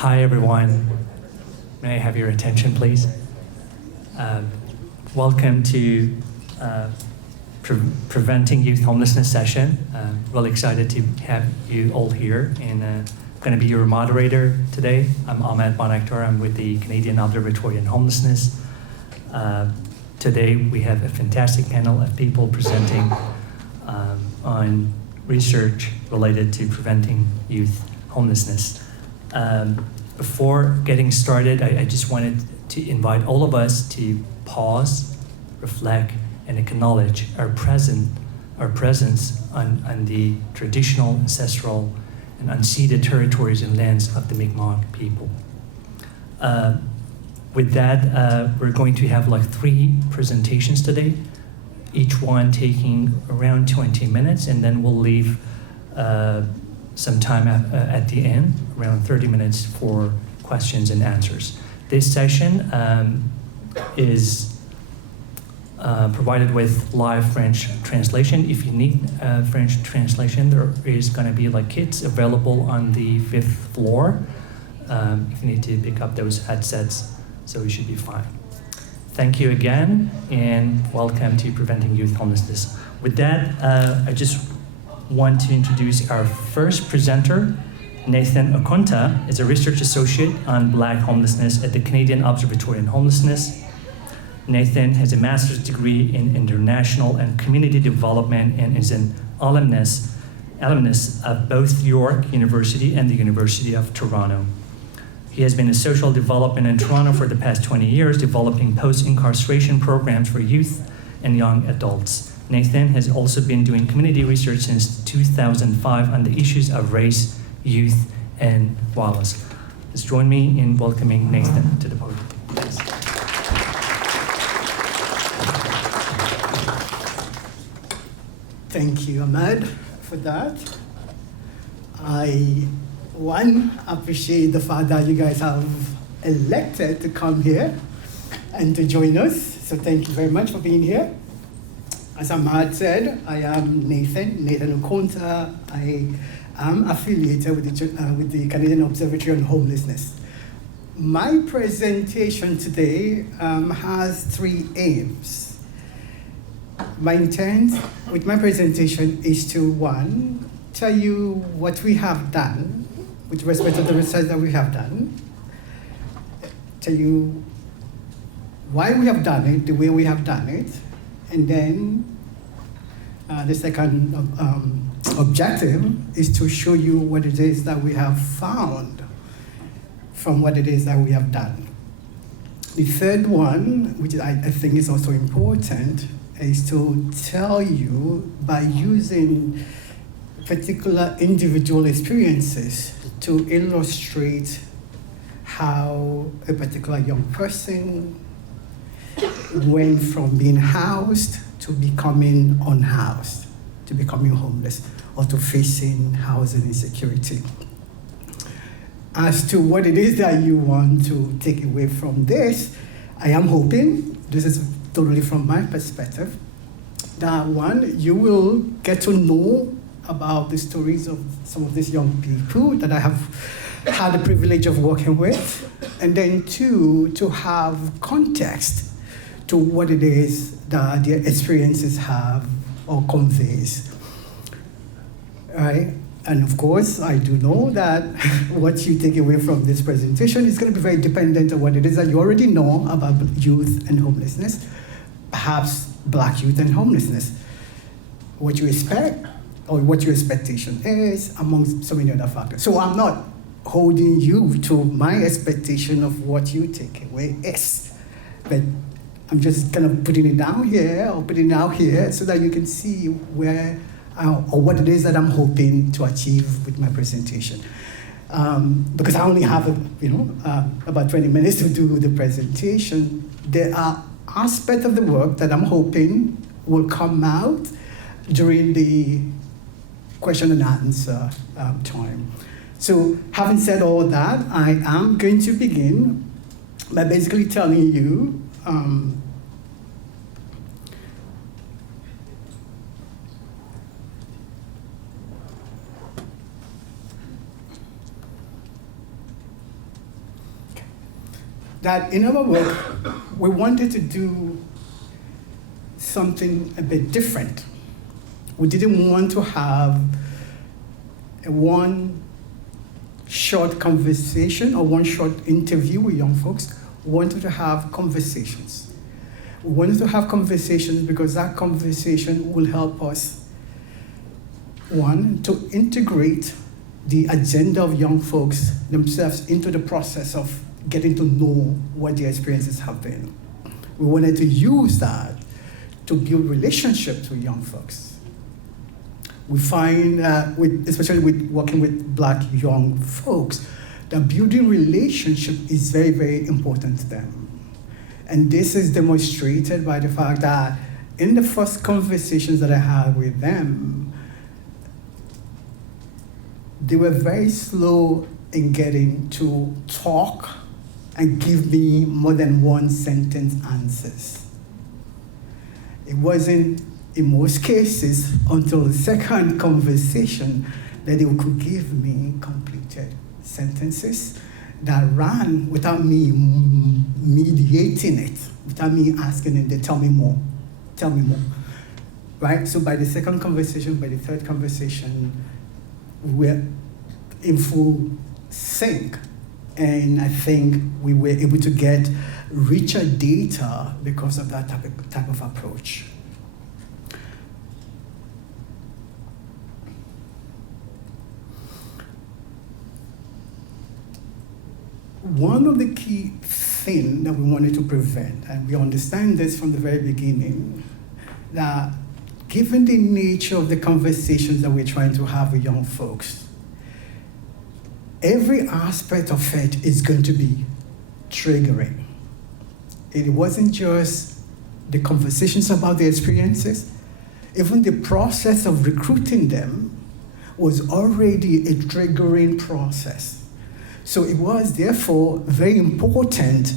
Hi, everyone. May I have your attention, please? Welcome to Preventing Youth Homelessness session. Really excited to have you all here, and going to be your moderator today. I'm Ahmed Bonaktar. I'm with the Canadian Observatory on Homelessness. Today we have a fantastic panel of people presenting on research related to preventing youth homelessness. Before getting started, I just wanted to invite all of us to pause, reflect, and acknowledge our presence on the traditional, ancestral, and unceded territories and lands of the Mi'kmaq people. With that, we're going to have like 3 presentations today, each one taking around 20 minutes, and then we'll leave some time at the end, around 30 minutes for questions and answers. This session is provided with live French translation. If you need French translation, there is going to be like kits available on the 5th floor if you need to pick up those headsets, so you should be fine. Thank you again, and welcome to Preventing Youth Homelessness. With that, I just want to introduce our first presenter. Nathan Okonta is a research associate on Black homelessness at the Canadian Observatory on Homelessness. Nathan has a master's degree in international and community development and is an alumnus of both York University and the University of Toronto. He has been in social development in Toronto for the past 20 years, developing post-incarceration programs for youth and young adults. Nathan has also been doing community research since 2005 on the issues of race, youth, and violence. Let's join me in welcoming Nathan to the podium. Thanks. Thank you, Ahmed, for that. I appreciate the fact that you guys have elected to come here and to join us. So thank you very much for being here. As Ahmed said, I am Nathan Okonta. I am affiliated with the Canadian Observatory on Homelessness. My presentation today has 3 aims. My intent with my presentation is to, 1, tell you what we have done with respect to the research that we have done, tell you why we have done it, the way we have done it, and then the second objective is to show you what it is that we have found from what it is that we have done. The third one, which I think is also important, is to tell you by using particular individual experiences to illustrate how a particular young person went from being housed to becoming unhoused, to becoming homeless, or to facing housing insecurity. As to what it is that you want to take away from this, I am hoping, this is totally from my perspective, that 1, you will get to know about the stories of some of these young people that I have had the privilege of working with, and then 2, to have context to what it is that their experiences have or conveys. Right? And of course, I do know that what you take away from this presentation is going to be very dependent on what it is that you already know about youth and homelessness, perhaps Black youth and homelessness, what you expect or what your expectation is, among so many other factors. So I'm not holding you to my expectation of what you take away is, but I'm just kind of putting it down here or putting it out here so that you can see where or what it is that I'm hoping to achieve with my presentation. Because I only have about 20 minutes to do the presentation, there are aspects of the work that I'm hoping will come out during the question and answer time. So having said all that, I am going to begin by basically telling you that in our work, we wanted to do something a bit different. We didn't want to have one short conversation or one short interview with young folks. We wanted to have conversations. We wanted to have conversations because that conversation will help us, one, to integrate the agenda of young folks themselves into the process of getting to know what their experiences have been. We wanted to use that to build relationships with young folks. We find, especially with working with Black young folks, that building relationship is very, very important to them. And this is demonstrated by the fact that in the first conversations that I had with them, they were very slow in getting to talk and give me more than one sentence answers. It wasn't, in most cases, until the second conversation that they could give me completed sentences that ran without me mediating it, without me asking them, they tell me more, right? So by the second conversation, by the third conversation, we're in full sync. And I think we were able to get richer data because of that type of approach. One of the key things that we wanted to prevent, and we understand this from the very beginning, that given the nature of the conversations that we're trying to have with young folks, every aspect of it is going to be triggering. It wasn't just the conversations about their experiences, even the process of recruiting them was already a triggering process. So it was therefore very important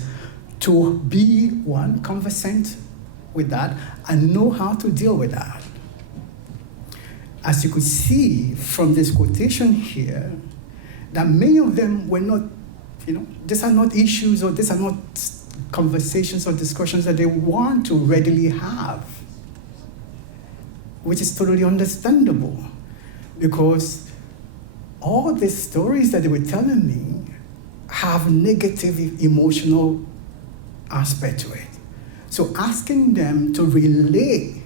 to be, one, conversant with that and know how to deal with that. As you could see from this quotation here, that many of them were not, these are not issues or these are not conversations or discussions that they want to readily have, which is totally understandable because all the stories that they were telling me have negative emotional aspect to it. So asking them to relate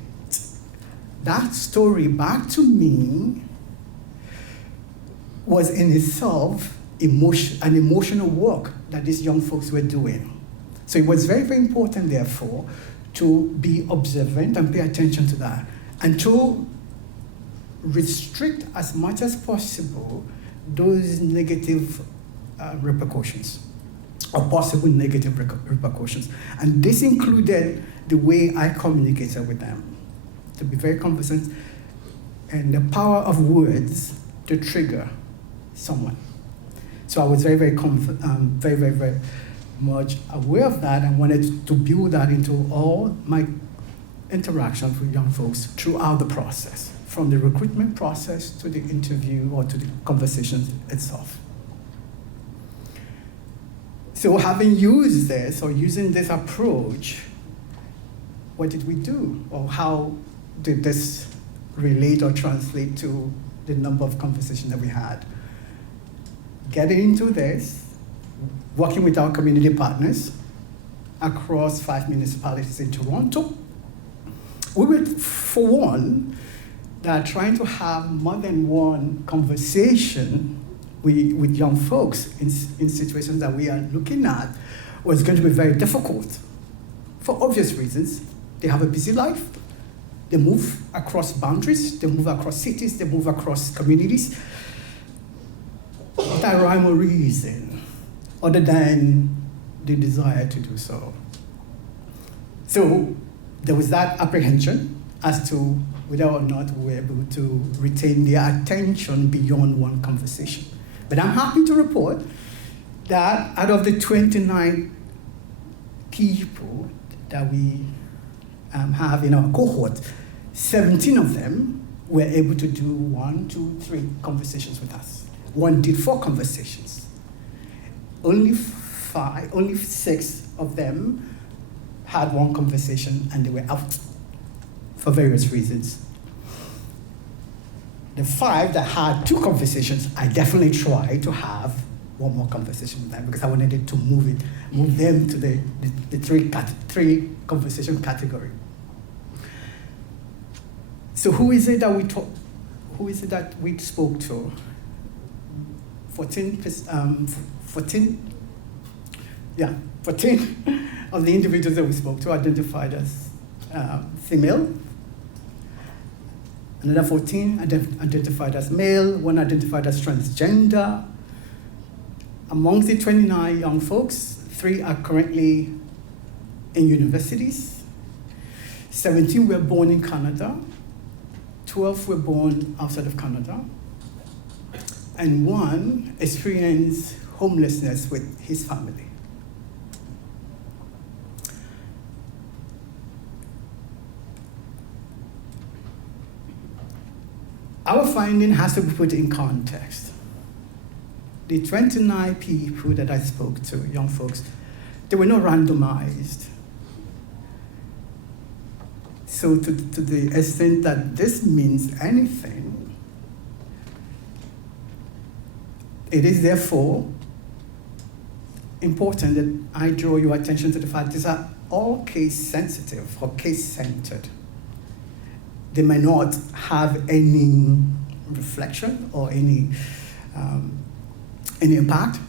that story back to me was in itself an emotional work that these young folks were doing. So it was very, very important, therefore, to be observant and pay attention to that, and to restrict as much as possible those negative repercussions, or possible negative repercussions. And this included the way I communicated with them, to be very conversant, and the power of words to trigger someone. So I was very, very, very much aware of that and wanted to build that into all my interactions with young folks throughout the process, from the recruitment process to the interview or to the conversations itself. So having used this or using this approach, what did we do? Or how did this relate or translate to the number of conversations that we had? Getting into this, working with our community partners across 5 municipalities in Toronto, we were, for one, that trying to have more than one conversation with young folks in situations that we are looking at was going to be very difficult for obvious reasons. They have a busy life. They move across boundaries. They move across cities. They move across communities. Without rhyme or reason, other than the desire to do so. So there was that apprehension as to whether or not we were able to retain their attention beyond one conversation. But I'm happy to report that out of the 29 people that we have in our cohort, 17 of them were able to do 1, 2, 3 conversations with us. One did 4 conversations. Only only 6 of them had one conversation and they were out for various reasons. The 5 that had 2 conversations, I definitely tried to have one more conversation with them because I wanted it to move them to the 3 conversation category. So who is it that we spoke to? 14 of the individuals that we spoke to identified as female. Another 14 identified as male, 1 identified as transgender. Amongst the 29 young folks, 3 are currently in universities. 17 were born in Canada. 12 were born outside of Canada. And 1 experienced homelessness with his family. Our finding has to be put in context. The 29 people that I spoke to, young folks, they were not randomized. So to the extent that this means anything, it is therefore important that I draw your attention to the fact these are all case sensitive or case centered. They may not have any reflection or any impact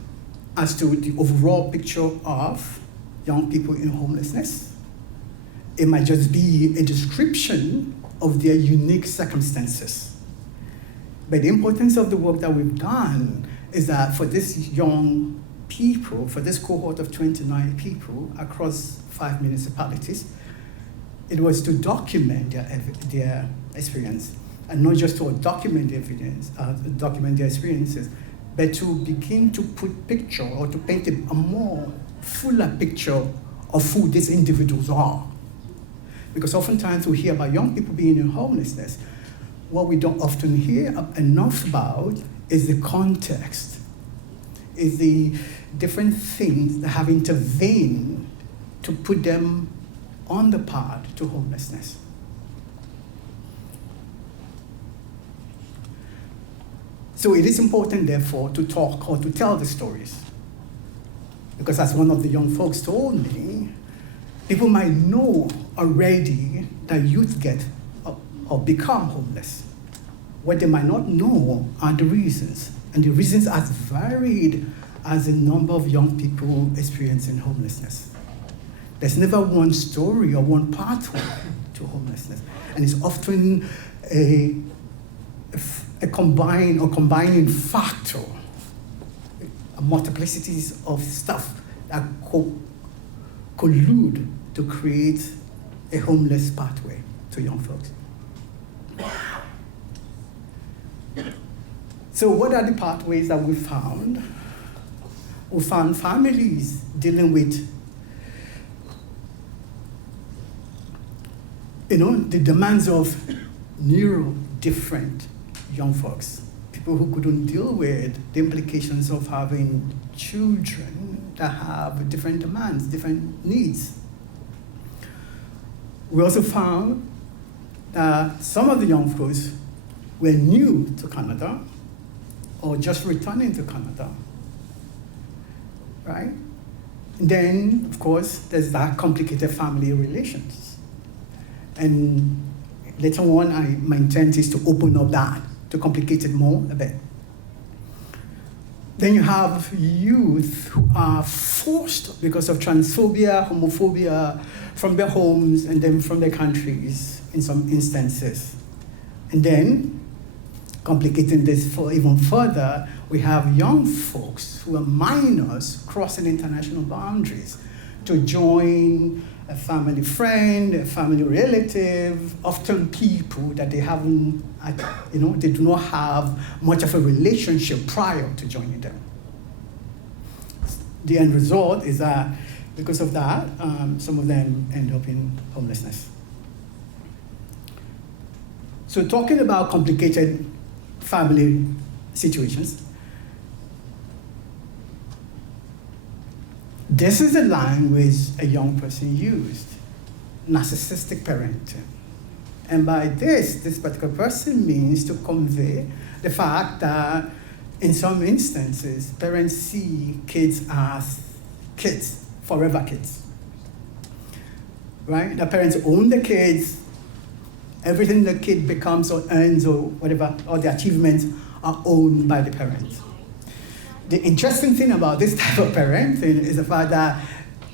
as to the overall picture of young people in homelessness. It might just be a description of their unique circumstances. But the importance of the work that we've done is that for these young people, for this cohort of 29 people across 5 municipalities, it was to document their experience, and not just to document the evidence, document their experiences, but to begin to put picture or to paint a more fuller picture of who these individuals are. Because oftentimes we hear about young people being in homelessness. What we don't often hear enough about is the context, is the different things that have intervened to put them on the path to homelessness. So it is important, therefore, to talk or to tell the stories. Because as one of the young folks told me, people might know already that youth get or become homeless. What they might not know are the reasons. And the reasons are as varied as the number of young people experiencing homelessness. There's never one story or one pathway to homelessness. And it's often a combining factor, a multiplicities of stuff that collude to create a homeless pathway to young folks. So what are the pathways that we found? We found families dealing with the demands of neuro-different young folks, people who couldn't deal with the implications of having children that have different demands, different needs. We also found that some of the young folks were new to Canada or just returning to Canada, right? And then, of course, there's that complicated family relations. And later on, my intent is to open up that, to complicate it more a bit. Then you have youth who are forced because of transphobia, homophobia, from their homes and then from their countries in some instances. And then, complicating this even further, we have young folks who are minors crossing international boundaries to join a family friend, a family relative, often people that they haven't, they do not have much of a relationship prior to joining them. The end result is that because of that, some of them end up in homelessness. So talking about complicated family situations, This is the language a young person used, narcissistic parenting. And by this particular person means to convey the fact that in some instances, parents see kids as kids, forever kids. Right? The parents own the kids, everything the kid becomes or earns or whatever, or the achievements are owned by the parents. The interesting thing about this type of parenting is the fact that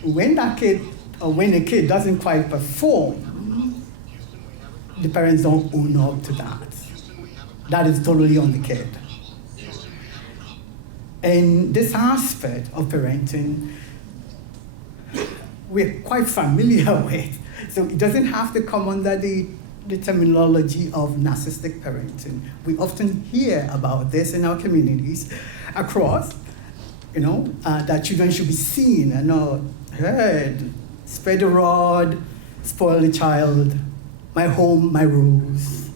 when that kid, or when a kid doesn't quite perform, the parents don't own up to that. That is totally on the kid. And this aspect of parenting, we're quite familiar with. So it doesn't have to come under the terminology of narcissistic parenting. We often hear about this in our communities across, that children should be seen and not heard. Spread the rod, spoil the child, my home, my rules.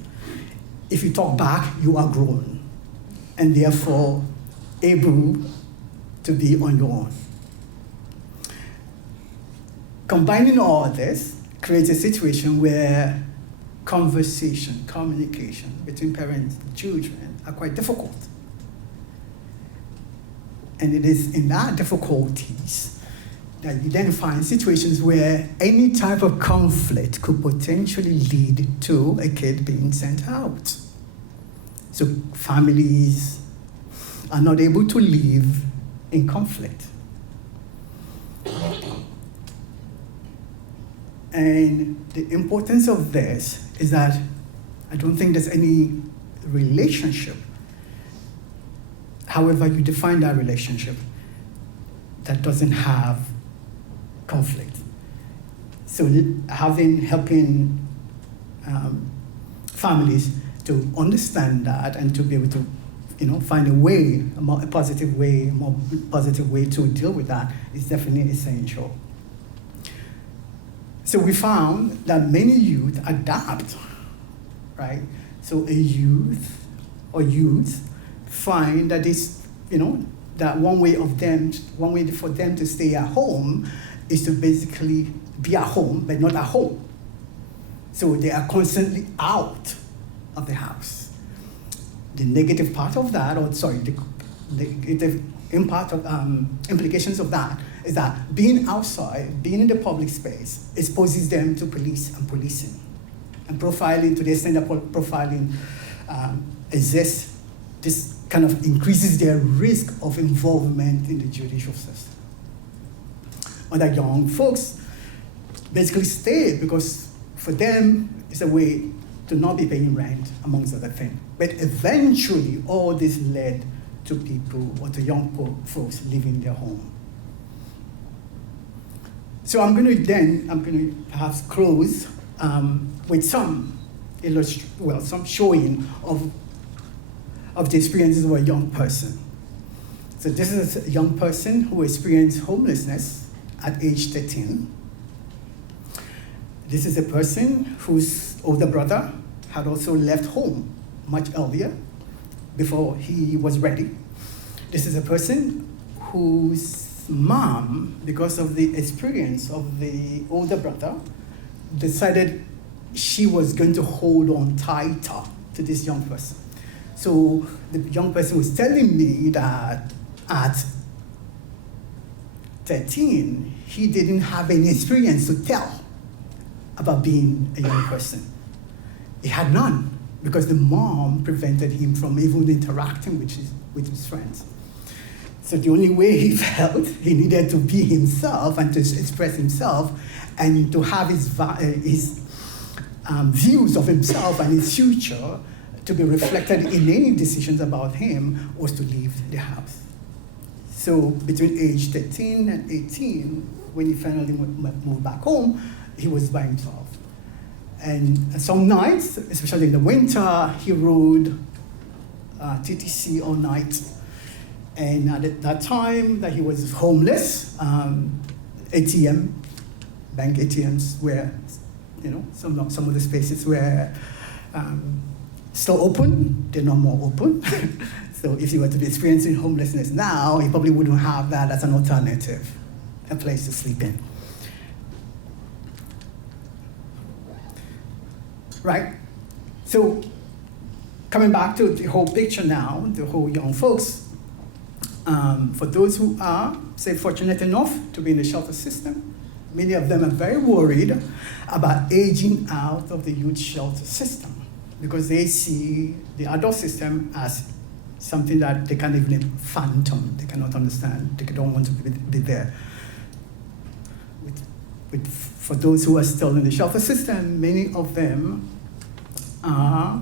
If you talk back, you are grown, and therefore able to be on your own. Combining all this creates a situation where conversation, communication between parents and children are quite difficult. And it is in that difficulties that you then find situations where any type of conflict could potentially lead to a kid being sent out. So families are not able to live in conflict. And the importance of this is that I don't think there's any relationship, however you define that relationship, that doesn't have conflict. So helping families to understand that and to be able to find a more positive way to deal with that is definitely essential. So we found that many youth adapt, right? So a youth find that that one way for them to stay at home is to basically be at home, but not at home. So they are constantly out of the house. The negative part of that, the negative implications of that is that being outside, being in the public space, exposes them to police and policing. And profiling, to the extent that profiling exists, this kind of increases their risk of involvement in the judicial system. Other young folks basically stay because for them it's a way to not be paying rent, amongst other things. But eventually all this led to people or to young folks leaving their home. So I'm going to perhaps close with some showing of the experiences of a young person. So this is a young person who experienced homelessness at age 13. This is a person whose older brother had also left home much earlier, before he was ready. This is a person whose mom, because of the experience of the older brother, decided she was going to hold on tighter to this young person. So the young person was telling me that at 13, he didn't have any experience to tell about being a young person. He had none, because the mom prevented him from even interacting with his friends. So the only way he felt he needed to be himself and to express himself and to have his views of himself and his future to be reflected in any decisions about him was to leave the house. So between age 13 and 18, when he finally moved back home, he was by himself. And some nights, especially in the winter, he rode TTC all night. And at that time that he was homeless, ATM, bank ATMs were, some of the spaces were still open. They're no more open. So if he were to be experiencing homelessness now, he probably wouldn't have that as an alternative. a place to sleep in. Right? So coming back to the whole picture now, the whole young folks, for those who are, say, fortunate enough to be in the shelter system, many of them are very worried about aging out of the youth shelter system because they see the adult system as something that they can't even fathom, they cannot understand, they don't want to be there. For those who are still in the shelter system, many of them are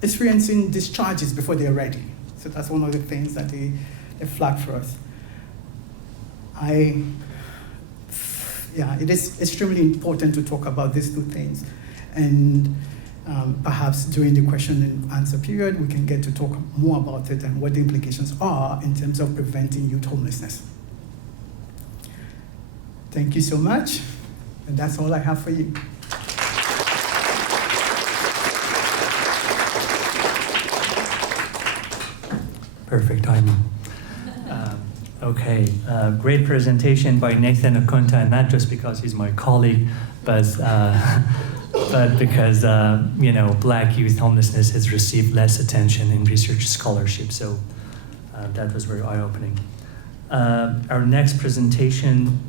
experiencing discharges before they're ready. So that's one of the things that they flag for us. It is extremely important to talk about these two things. And perhaps during the question and answer period, we can get to talk more about it and what the implications are in terms of preventing youth homelessness. Thank you so much. And that's all I have for you. Perfect timing. Okay, great presentation by Nathan Okunta, and not just because he's my colleague, but because Black youth homelessness has received less attention in research scholarship. So that was very eye-opening. Our next presentation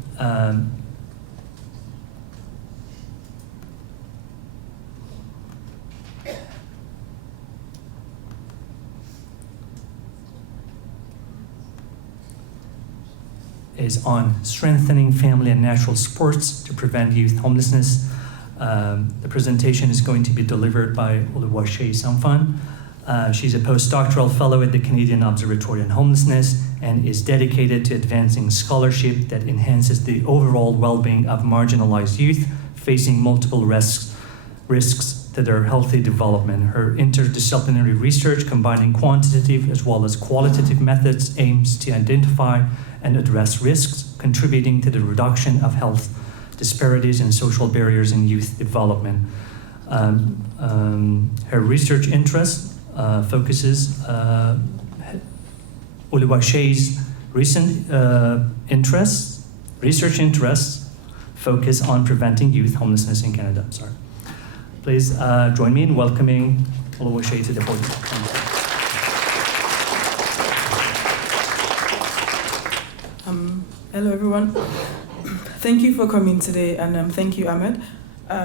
is on strengthening family and natural supports to prevent youth homelessness. The presentation is going to be delivered by Oluwaseyi Samfan. She's a postdoctoral fellow at the Canadian Observatory on Homelessness and is dedicated to advancing scholarship that enhances the overall well-being of marginalized youth facing multiple risks to their healthy development. Her interdisciplinary research combining quantitative as well as qualitative methods aims to identify and address risks, contributing to the reduction of health disparities and social barriers in youth development. Her research interest focuses Oluwaseyi's research interests focus on preventing youth homelessness in Canada. Sorry. Please join me in welcoming Oluwaseyi to the podium. Hello, everyone. Thank you for coming today, and thank you, Ahmed.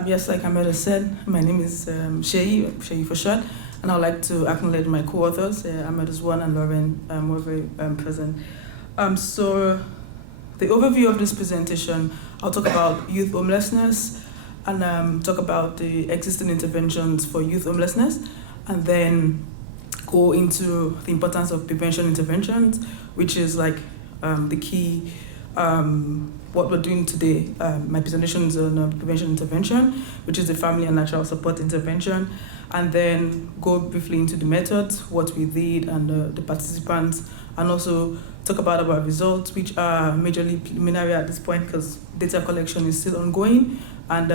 Yes, like Ahmed has said, my name is Seyi for short, and I'd like to acknowledge my co-authors. Ahmed is one, and Lauren were very present. So, the overview of this presentation, I'll talk about youth homelessness, and talk about the existing interventions for youth homelessness, and then go into the importance of prevention interventions, which is like the key. What we're doing today, my presentation is on prevention intervention, which is the family and natural support intervention, and then go briefly into the methods, what we did, and the participants, and also talk about our results, which are majorly preliminary at this point because data collection is still ongoing, and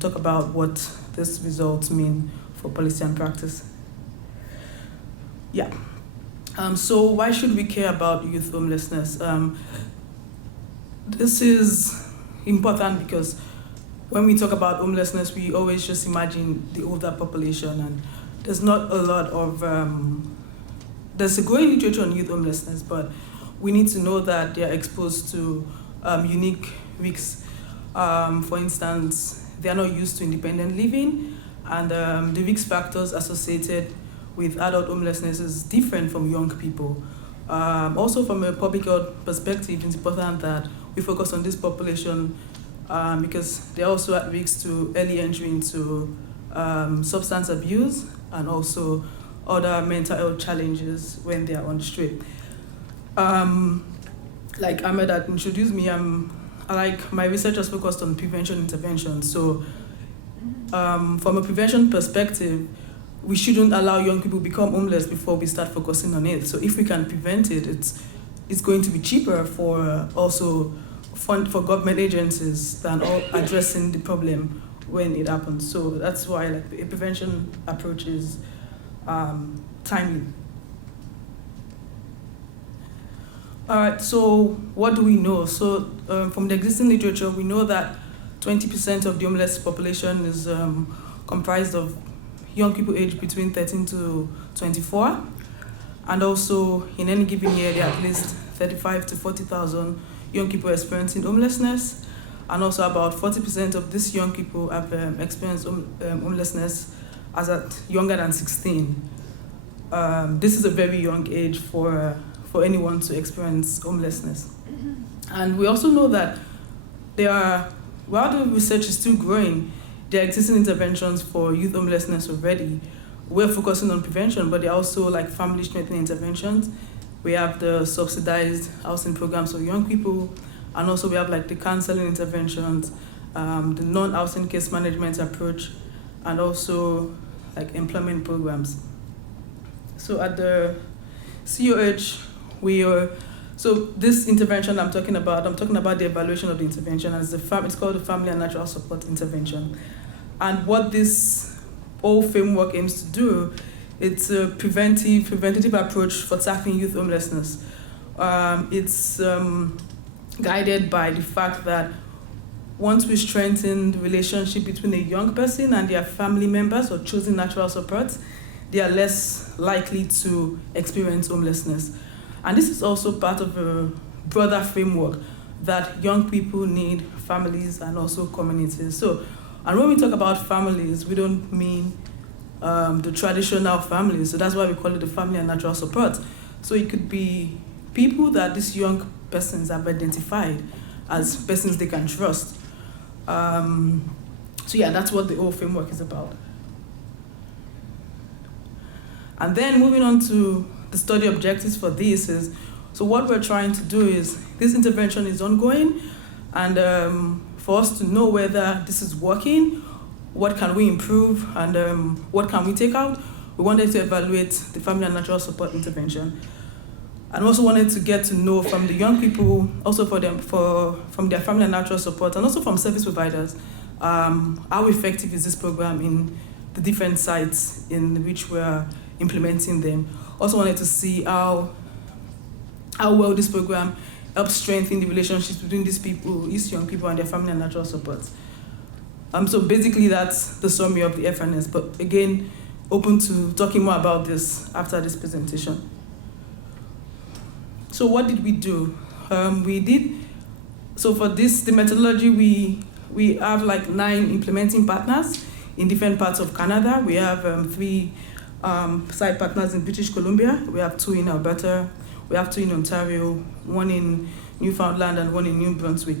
talk about what these results mean for policy and practice. Yeah. So why should we care about youth homelessness? This is important because when we talk about homelessness, we always just imagine the older population, and there's not a lot of, there's a growing literature on youth homelessness, but we need to know that they're exposed to unique risks. For instance, they are not used to independent living, and the risk factors associated with adult homelessness is different from young people. Also from a public health perspective, it's important that we focus on this population because they're also at risk to early entry into substance abuse and also other mental health challenges when they are on the street. Like Ahmed had introduced me, my research is focused on prevention intervention. So from a prevention perspective, we shouldn't allow young people to become homeless before we start focusing on it. So if we can prevent it, it's going to be cheaper for also fund for government agencies than addressing the problem when it happens. So that's why a prevention approach is timely. All right, so what do we know? So from the existing literature, we know that 20% of the homeless population is comprised of young people aged between 13 to 24. And also, in any given year, there are at least 35 to 40,000 young people experiencing homelessness. And also about 40% of these young people have experienced homelessness as at younger than 16. This is a very young age for anyone to experience homelessness. And we also know that while the research is still growing, there are existing interventions for youth homelessness already. We're focusing on prevention, but there are also like family strengthening interventions. We have the subsidized housing programs for young people, and also we have like the counseling interventions, the non-housing case management approach, and also like employment programs. So at the COH, so this intervention I'm talking about the evaluation of the intervention as it's called the Family and Natural Support Intervention. And what this whole framework aims to do, it's a preventative approach for tackling youth homelessness. It's guided by the fact that once we strengthen the relationship between a young person and their family members or choosing natural support, they are less likely to experience homelessness. And this is also part of a broader framework that young people need families and also communities. So, and when we talk about families, we don't mean the traditional families. So that's why we call it the family and natural support. So it could be people that these young persons have identified as persons they can trust. So yeah, that's what the whole framework is about. And then moving on to the study objectives for this is, so what we're trying to do is, this intervention is ongoing, and for us to know whether this is working, what can we improve, and what can we take out, we wanted to evaluate the family and natural support intervention. And also wanted to get to know from the young people, also from their family and natural support, and also from service providers, how effective is this program in the different sites in which we're implementing them. Also wanted to see how well this program helps strengthen the relationships between these young people and their family and natural support. So basically that's the summary of the FNS, but again, open to talking more about this after this presentation. So what did we do? So for this, the methodology, we have like 9 implementing partners in different parts of Canada. We have 3 site partners in British Columbia. We have 2 in Alberta. We have 2 in Ontario, 1 in Newfoundland, and 1 in New Brunswick.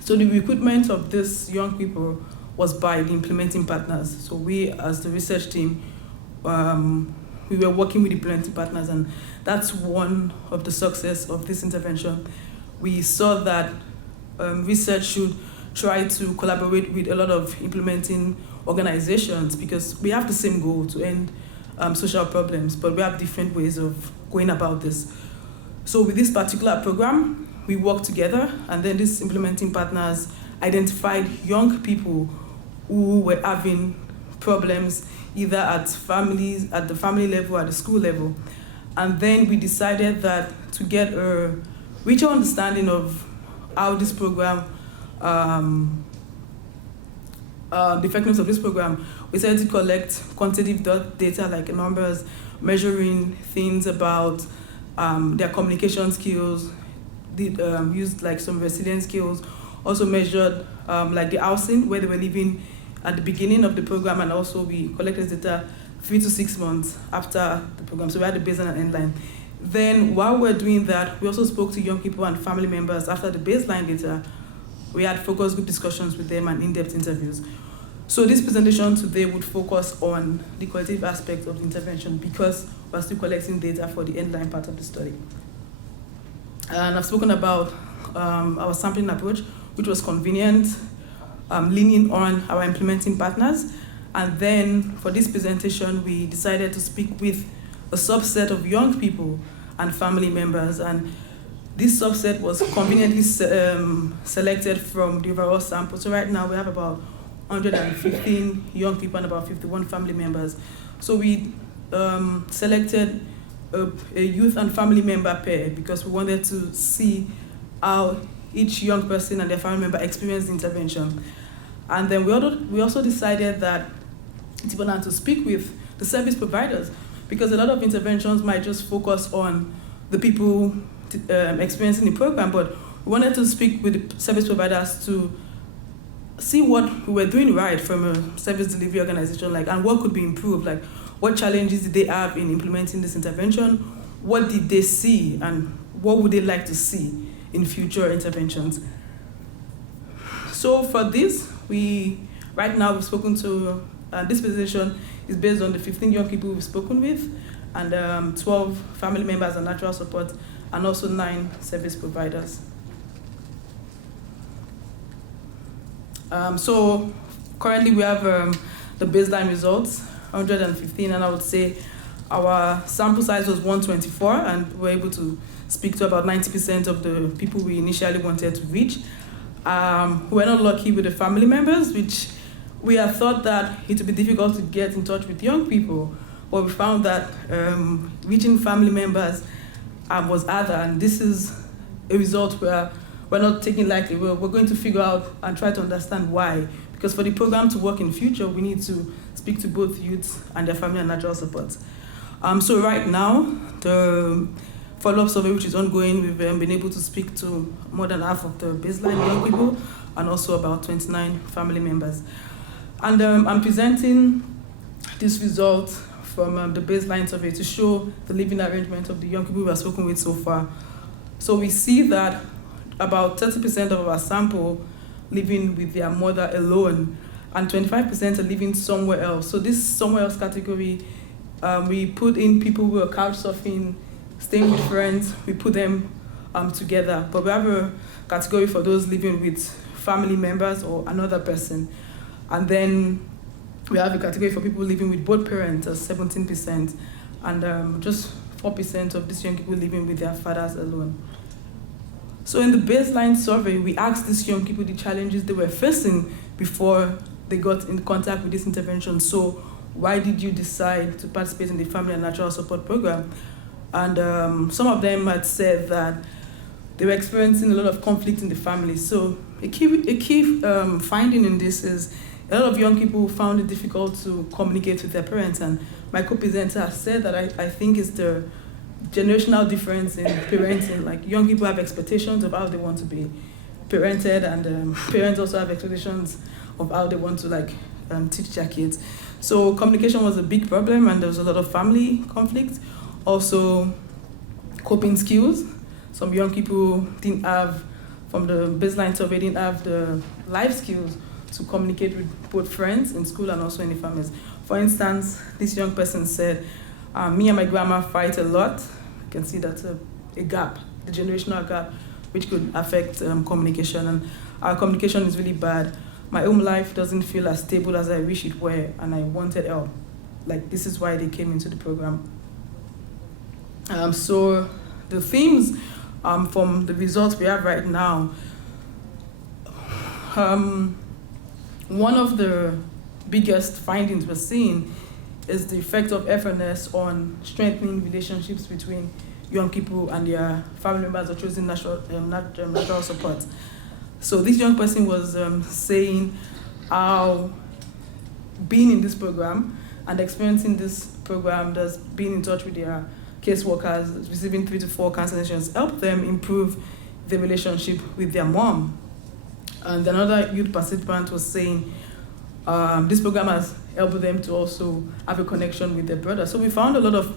So the recruitment of these young people was by the implementing partners. So we, as the research team, we were working with the implementing partners, and that's one of the success of this intervention. We saw that research should try to collaborate with a lot of implementing organizations, because we have the same goal to end social problems, but we have different ways of going about this. So with this particular program, we worked together, and then these implementing partners identified young people who were having problems either at the family level, at the school level. And then we decided that to get a richer understanding of how this program, the effectiveness of this program, we started to collect quantitative data like numbers, measuring things about their communication skills, used like some resilience skills, also measured like the housing, where they were living at the beginning of the program, and also we collected data 3 to 6 months after the program. So we had a baseline and end line. Then while we're doing that, we also spoke to young people and family members after the baseline data. We had focus group discussions with them and in-depth interviews. So this presentation today would focus on the qualitative aspect of the intervention, because we're still collecting data for the end line part of the study. And I've spoken about our sampling approach, which was convenient, leaning on our implementing partners. And then for this presentation, we decided to speak with a subset of young people and family members. And this subset was conveniently selected from the overall sample. So right now we have about 115 young people and about 51 family members. So we selected a youth and family member pair because we wanted to see how each young person and their family member experienced the intervention. And then we also decided that it's important to speak with the service providers because a lot of interventions might just focus on the people experiencing the program, but we wanted to speak with the service providers to see what we were doing right from a service delivery organization, and what could be improved, what challenges did they have in implementing this intervention, what did they see, and what would they like to see in future interventions. So for this, right now we've spoken to, this presentation is based on the 15 young people we've spoken with, and 12 family members and natural support, and also 9 service providers. So currently we have the baseline results, 115, and I would say our sample size was 124, and we're able to speak to about 90% of the people we initially wanted to reach. We're not lucky with the family members, which we had thought that it would be difficult to get in touch with young people, but we found that reaching family members was harder, and this is a result where we're not taking lightly. We're going to figure out and try to understand why. Because for the program to work in the future, we need to speak to both youths and their family and natural support. So right now, the follow-up survey, which is ongoing, we've been able to speak to more than half of the baseline young people and also about 29 family members. And I'm presenting this result from the baseline survey to show the living arrangement of the young people we have spoken with so far. So we see that about 30% of our sample living with their mother alone, and 25% are living somewhere else. So this somewhere else category, we put in people who are couch surfing, staying with friends, we put them together. But we have a category for those living with family members or another person. And then we have a category for people living with both parents, 17%, and just 4% of these young people living with their fathers alone. So in the baseline survey, we asked these young people the challenges they were facing before they got in contact with this intervention. So why did you decide to participate in the family and natural support program? And some of them had said that they were experiencing a lot of conflict in the family. So a key finding in this is a lot of young people found it difficult to communicate with their parents. And my co-presenter has said that I think it's the generational difference in parenting. Young people have expectations of how they want to be parented, and parents also have expectations of how they want to teach their kids. So communication was a big problem, and there was a lot of family conflict. Also, coping skills. Some young people didn't have, from the baseline survey, didn't have the life skills to communicate with both friends in school and also in the families. For instance, this young person said, me and my grandma fight a lot. You can see that's a gap, the generational gap, which could affect communication. And our communication is really bad. My home life doesn't feel as stable as I wish it were, and I wanted help. This is why they came into the program. So the themes from the results we have right now, one of the biggest findings we're seeing is the effect of effortness on strengthening relationships between young people and their family members or choosing natural support. So this young person was saying how being in this program and experiencing this program, that's being in touch with their caseworkers, receiving 3 to 4 counseling sessions, helped them improve the relationship with their mom. And another youth participant was saying this program has helped them to also have a connection with their brother. So we found a lot of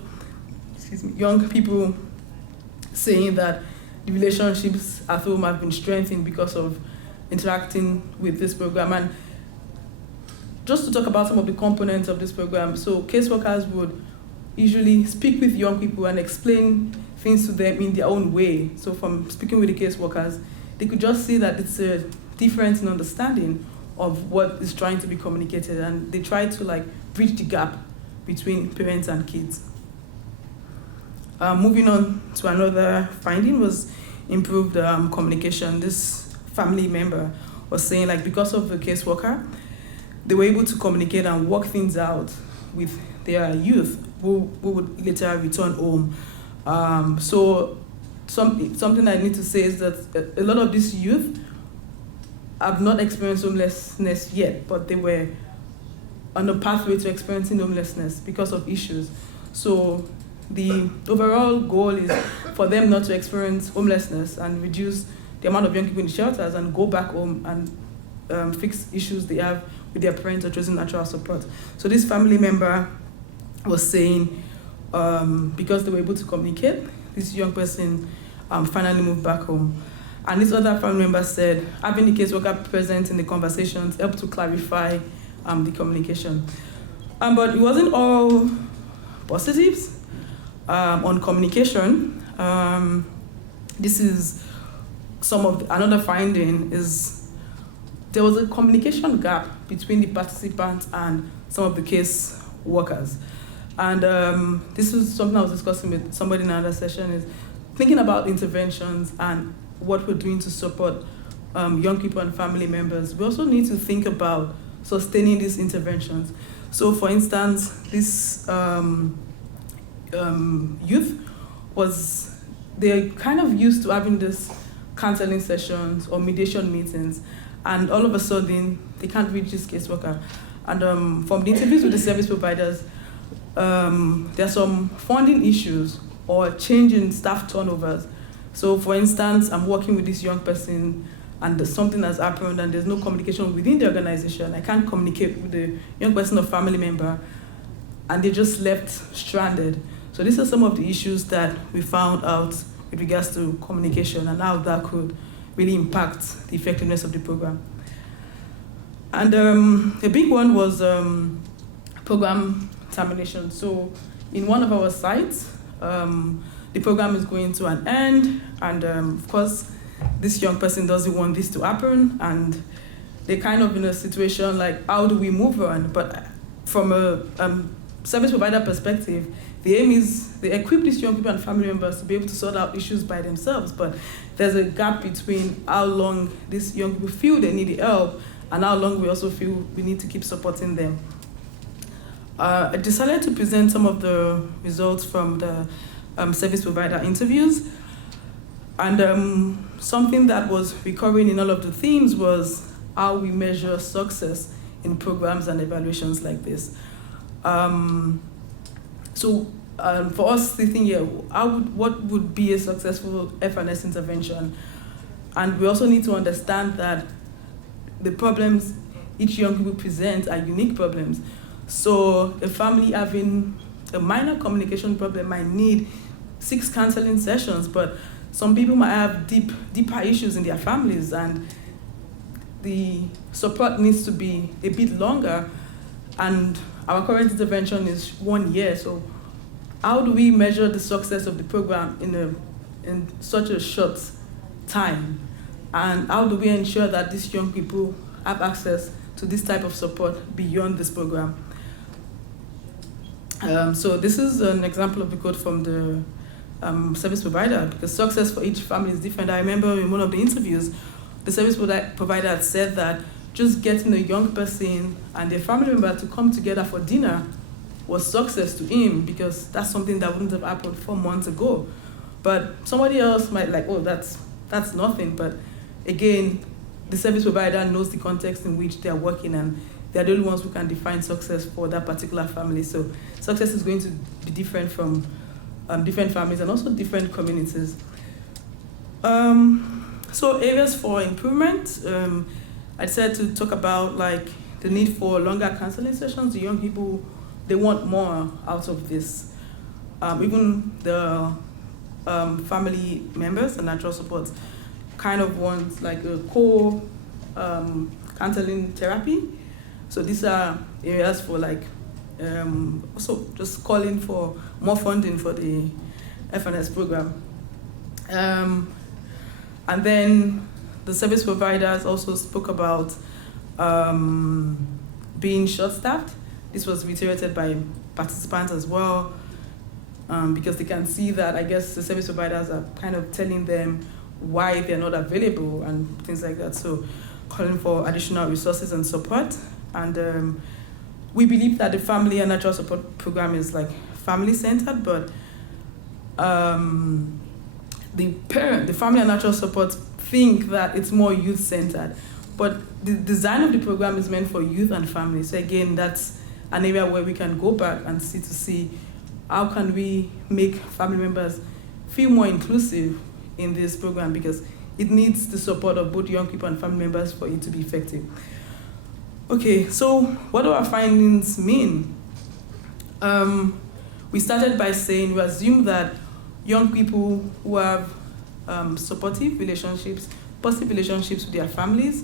young people saying that the relationships at home have been strengthened because of interacting with this program. And just to talk about some of the components of this program, so caseworkers would usually speak with young people and explain things to them in their own way. So from speaking with the caseworkers, they could just see that it's a difference in understanding of what is trying to be communicated, and they try to bridge the gap between parents and kids. Moving on to another finding was improved communication. This family member was saying because of the caseworker, they were able to communicate and work things out with their youth who would later return home. So something I need to say is that a lot of these youth have not experienced homelessness yet, but they were on a pathway to experiencing homelessness because of issues. So the overall goal is for them not to experience homelessness and reduce the amount of young people in shelters and go back home and fix issues they have with their parents or choosing natural support. So this family member was saying because they were able to communicate, this young person finally moved back home. And this other family member said having the caseworker present in the conversations helped to clarify the communication. But it wasn't all positives on communication. This is another finding is there was a communication gap between the participants and some of the case workers. And this is something I was discussing with somebody in another session, is thinking about interventions and what we're doing to support young people and family members. We also need to think about sustaining these interventions. So for instance, this youth they're kind of used to having this counseling sessions or mediation meetings, and all of a sudden they can't reach this caseworker. And from the interviews with the service providers, there are some funding issues or change in staff turnovers. So for instance, I'm working with this young person and something has happened and there's no communication within the organization. I can't communicate with the young person or family member, and they just left stranded. So these are some of the issues that we found out with regards to communication and how that could really impact the effectiveness of the program. And a big one was program termination. So in one of our sites, the program is going to an end, and of course, this young person doesn't want this to happen, and they're kind of in a situation like, how do we move on? But from a service provider perspective, the aim is they equip these young people and family members to be able to sort out issues by themselves, but there's a gap between how long these young people feel they need the help and how long we also feel we need to keep supporting them. I decided to present some of the results from the service provider interviews. And something that was recurring in all of the themes was how we measure success in programs and evaluations like this. So for us sitting here, what would be a successful FNS intervention? And we also need to understand that the problems each young people present are unique problems. So a family having a minor communication problem might need 6 counseling sessions, but some people might have deeper issues in their families, and the support needs to be a bit longer, and our current intervention is 1 year. So how do we measure the success of the program in such a short time? And how do we ensure that these young people have access to this type of support beyond this program? So this is an example of the code from the service provider, because success for each family is different. I remember in one of the interviews, the service provider had said that just getting a young person and their family member to come together for dinner was success to him, because that's something that wouldn't have happened 4 months ago. But somebody else might like, oh, that's nothing. But again, the service provider knows the context in which they're working, and they're the only ones who can define success for that particular family. So success is going to be different from different families and also different communities. So areas for improvement, I decided to talk about like the need for longer counseling sessions. The young people, they want more out of this. Even the family members and natural support kind of want like a counseling therapy. So these are areas for like also just calling for more funding for the FNS program. And then the service providers also spoke about being short-staffed. This was reiterated by participants as well, because they can see that, I guess, the service providers are kind of telling them why they're not available and things like that. So calling for additional resources and support. And we believe that the family and natural support program is like family-centered, but the family and natural support think that it's more youth-centered. But the design of the program is meant for youth and families. So again, that's an area where we can go back and see how can we make family members feel more inclusive in this program, because it needs the support of both young people and family members for it to be effective. Okay, so what do our findings mean? We started by saying we assume that young people who have supportive relationships, positive relationships with their families,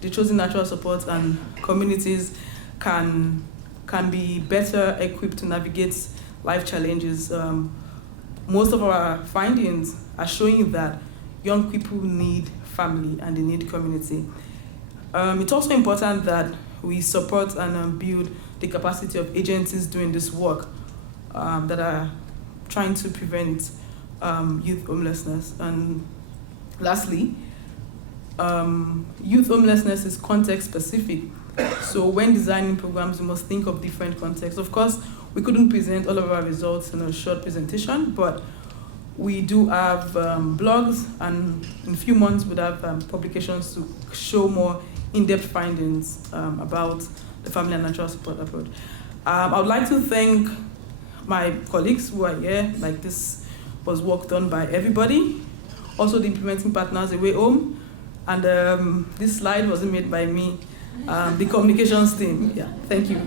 the chosen natural support and communities can be better equipped to navigate life challenges. Most of our findings are showing that young people need family and they need community. It's also important that we support and build the capacity of agencies doing this work that are trying to prevent youth homelessness. And lastly, youth homelessness is context specific. So when designing programs, we must think of different contexts. Of course, we couldn't present all of our results in a short presentation, but we do have blogs, and in a few months we'll have publications to show more in-depth findings about the family and natural support approach. I would like to thank my colleagues who are here. Like, this was work done by everybody. Also the implementing partners, The Way Home, and this slide wasn't made by me, the communications team. Yeah, thank you.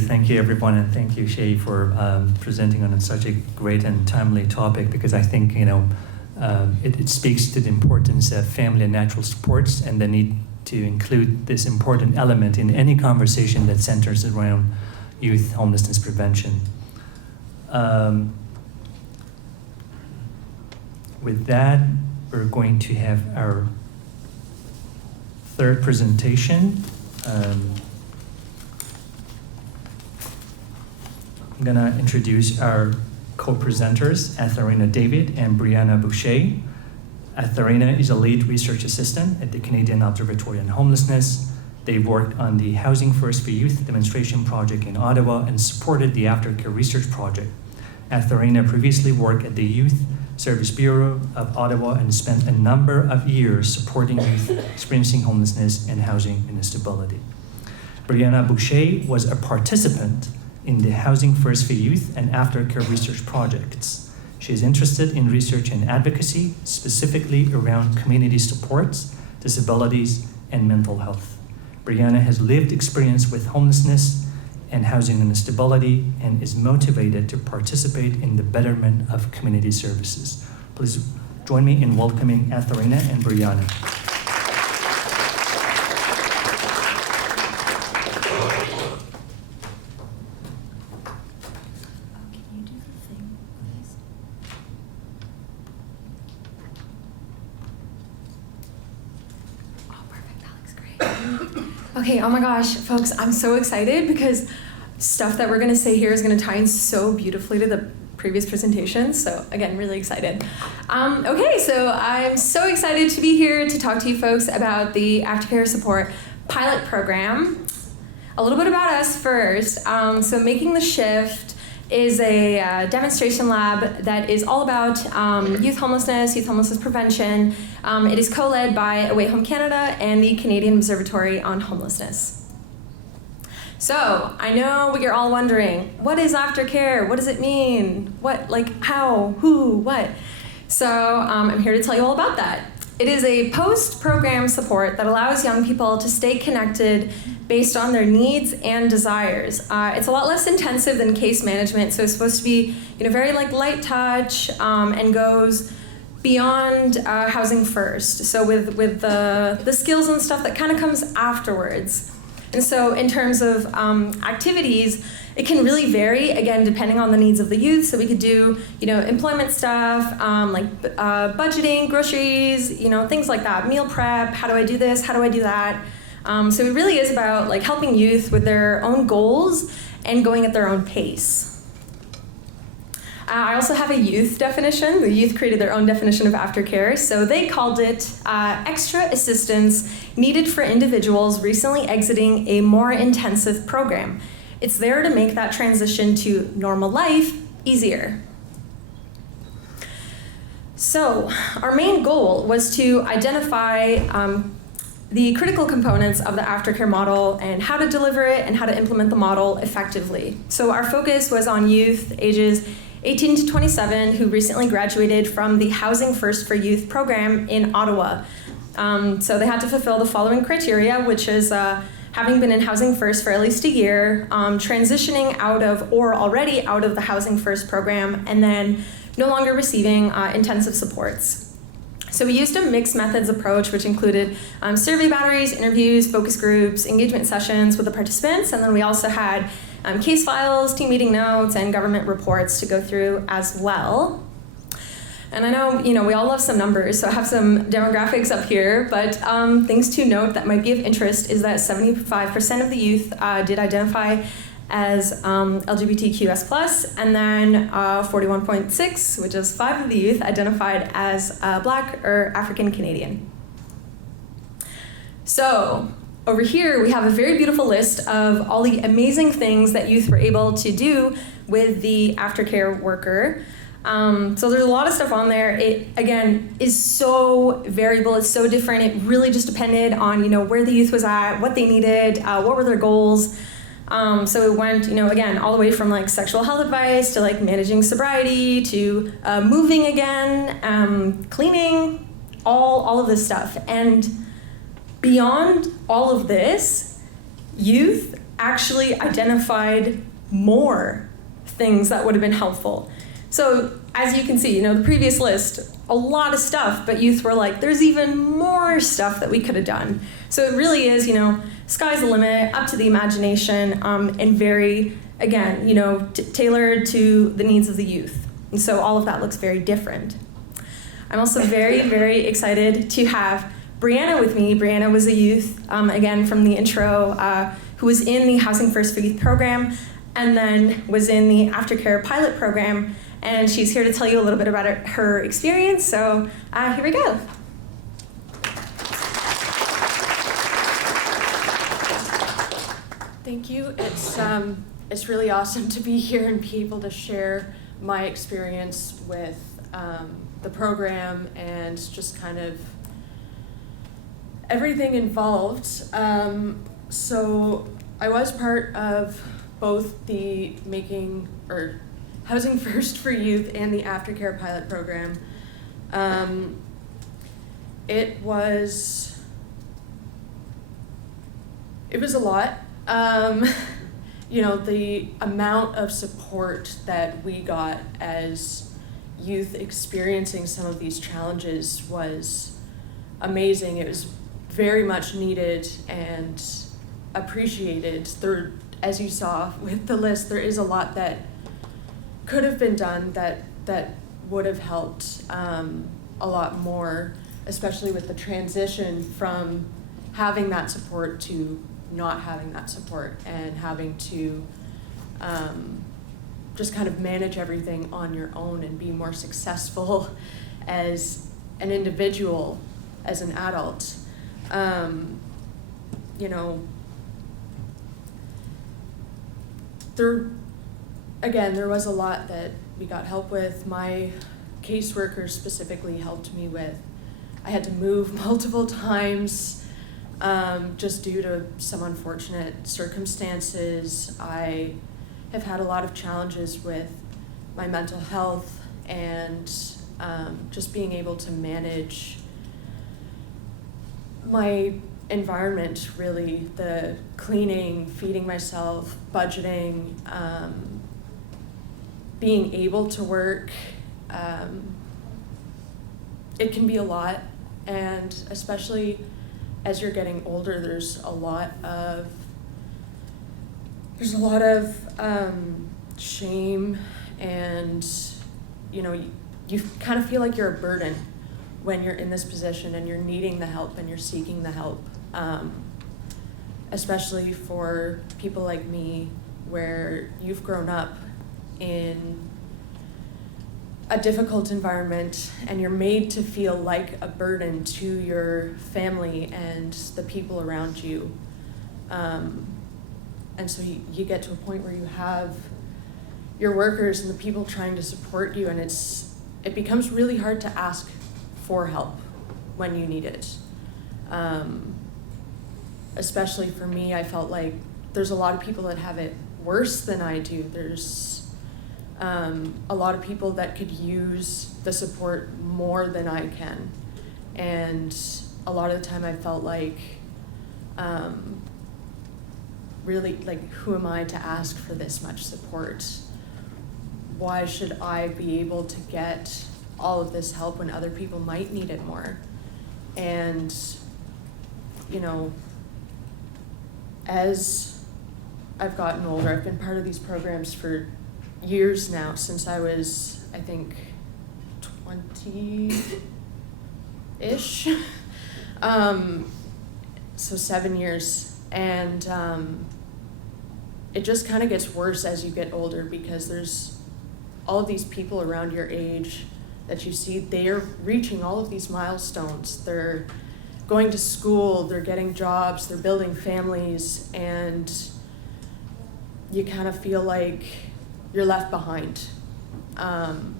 Thank you everyone, and thank you Shay for presenting on such a great and timely topic, because I think it speaks to the importance of family and natural supports and the need to include this important element in any conversation that centers around youth homelessness prevention. With that, we're going to have our third presentation. I'm gonna introduce our co-presenters, Atharina David and Brianna Boucher. Atharina is a lead research assistant at the Canadian Observatory on Homelessness. They worked on the Housing First for Youth demonstration project in Ottawa and supported the Aftercare research project. Atharina previously worked at the Youth Service Bureau of Ottawa and spent a number of years supporting youth experiencing homelessness and housing instability. Brianna Boucher was a participant in the Housing First for Youth and Aftercare research projects. She is interested in research and advocacy, specifically around community supports, disabilities, and mental health. Brianna has lived experience with homelessness and housing instability and is motivated to participate in the betterment of community services. Please join me in welcoming Atharina and Brianna. Okay, oh my gosh, folks, I'm so excited because stuff that we're gonna say here is gonna tie in so beautifully to the previous presentation. So again, really excited. Okay, so I'm so excited to be here to talk to you folks about the Aftercare Support pilot program. A little bit about us first. So Making the Shift is a demonstration lab that is all about youth homelessness prevention. It is co-led by Away Home Canada and the Canadian Observatory on Homelessness. So I know what you're all wondering. What is Aftercare? What does it mean? What, like, how, who, what? So I'm here to tell you all about that. It is a post-program support that allows young people to stay connected based on their needs and desires. It's a lot less intensive than case management, so it's supposed to be very light touch and goes beyond housing first. So with the skills and stuff that kind of comes afterwards. And so in terms of activities, it can really vary, again, depending on the needs of the youth. So we could do, employment stuff, like budgeting, groceries, things like that, meal prep, how do I do this, how do I do that? So it really is about helping youth with their own goals and going at their own pace. I also have a youth definition. The youth created their own definition of aftercare. So they called it extra assistance needed for individuals recently exiting a more intensive program. It's there to make that transition to normal life easier. So our main goal was to identify the critical components of the aftercare model and how to deliver it and how to implement the model effectively. So our focus was on youth ages 18 to 27 who recently graduated from the Housing First for Youth program in Ottawa. So they had to fulfill the following criteria, which is having been in Housing First for at least a year, transitioning out of or already out of the Housing First program, and then no longer receiving intensive supports. So we used a mixed methods approach, which included survey batteries, interviews, focus groups, engagement sessions with the participants, and then we also had case files, team meeting notes, and government reports to go through as well. And I know, we all love some numbers, so I have some demographics up here, but things to note that might be of interest is that 75% of the youth did identify as LGBTQS+, and then 41.6, which is 5 of the youth, identified as Black or African Canadian. So over here, we have a very beautiful list of all the amazing things that youth were able to do with the aftercare worker. So there's a lot of stuff on there. It, again, is so variable. It's so different. It really just depended on, where the youth was at, what they needed, what were their goals. So it went, again, all the way from like sexual health advice to like managing sobriety to moving again, cleaning, all of this stuff. And beyond all of this, youth actually identified more things that would have been helpful. So as you can see, the previous list, a lot of stuff, but youth were like, there's even more stuff that we could have done. So it really is, sky's the limit, up to the imagination, and very, again, tailored to the needs of the youth. And so all of that looks very different. I'm also very, very excited to have Brianna with me. Brianna was a youth, again, from the intro, who was in the Housing First for Youth program, and then was in the Aftercare pilot program. And she's here to tell you a little bit about her experience. So here we go. Thank you. It's really awesome to be here and be able to share my experience with the program and just kind of everything involved. So I was part of both the Housing First for Youth and the Aftercare pilot program. It was a lot. The amount of support that we got as youth experiencing some of these challenges was amazing. It was very much needed and appreciated. There, as you saw with the list, there is a lot that could have been done that would have helped a lot more, especially with the transition from having that support to not having that support and having to just kind of manage everything on your own and be more successful as an individual, as an adult. There was a lot that we got help with. My caseworker specifically helped me with. I had to move multiple times just due to some unfortunate circumstances. I have had a lot of challenges with my mental health and just being able to manage my environment, really, the cleaning, feeding myself, budgeting, being able to work. It can be a lot, and especially as you're getting older, there's a lot of shame, and you kind of feel like you're a burden when you're in this position and you're needing the help and you're seeking the help, especially for people like me, where you've grown up in a difficult environment and you're made to feel like a burden to your family and the people around you. And so you get to a point where you have your workers and the people trying to support you, and it becomes really hard to ask for help when you need it. Especially for me, I felt like there's a lot of people that have it worse than I do. There's a lot of people that could use the support more than I can. And a lot of the time I felt like, really, like, who am I to ask for this much support? Why should I be able to get all of this help when other people might need it more? And, you know, as I've gotten older, I've been part of these programs for years now, since I was, I think, 20-ish. So 7 years. And it just kind of gets worse as you get older, because there's all of these people around your age that you see, they are reaching all of these milestones. They're going to school, they're getting jobs, they're building families, and you kind of feel like you're left behind. And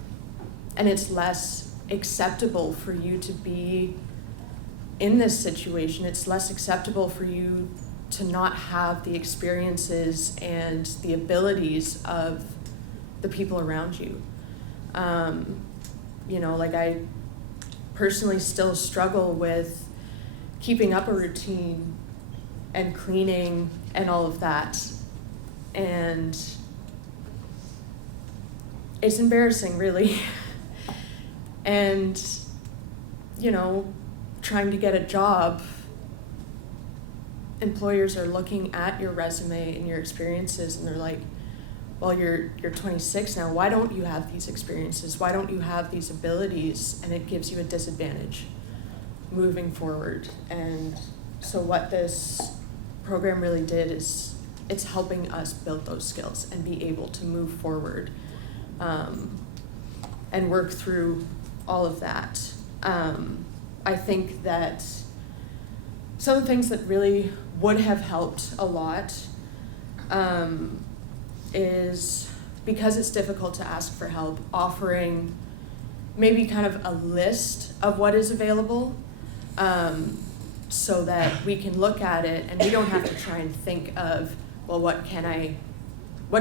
it's less acceptable for you to be in this situation. It's less acceptable for you to not have the experiences and the abilities of the people around you. You know, like, I personally still struggle with keeping up a routine and cleaning and all of that. And it's embarrassing, really. And, you know, trying to get a job, employers are looking at your resume and your experiences, and they're like, well, you're 26 now, why don't you have these experiences? Why don't you have these abilities? And it gives you a disadvantage moving forward. And so what this program really did is it's helping us build those skills and be able to move forward and work through all of that. I think that some of the things that really would have helped a lot is, because it's difficult to ask for help, offering maybe kind of a list of what is available, so that we can look at it and we don't have to try and think of, well, what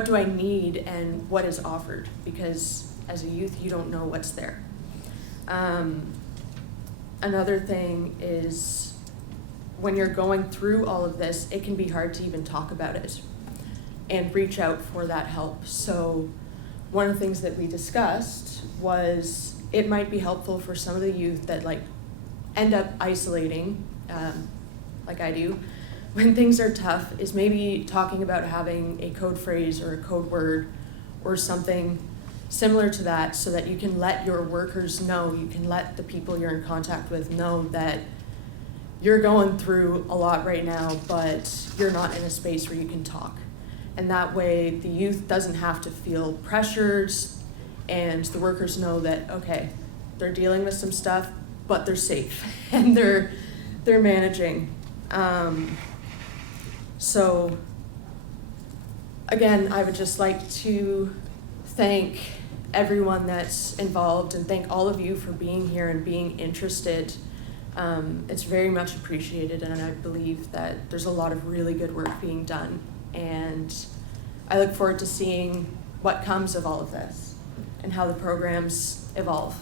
do I need and what is offered, because as a youth you don't know what's there. Another thing is, when you're going through all of this, it can be hard to even talk about it and reach out for that help. So one of the things that we discussed was it might be helpful for some of the youth that, like, end up isolating, like I do, when things are tough, is maybe talking about having a code phrase or a code word or something similar to that, so that you can let your workers know, you can let the people you're in contact with know that you're going through a lot right now, but you're not in a space where you can talk. And that way the youth doesn't have to feel pressured, and the workers know that, okay, they're dealing with some stuff, but they're safe and they're managing. So again, I would just like to thank everyone that's involved and thank all of you for being here and being interested. It's very much appreciated, and I believe that there's a lot of really good work being done, and I look forward to seeing what comes of all of this and how the programs evolve.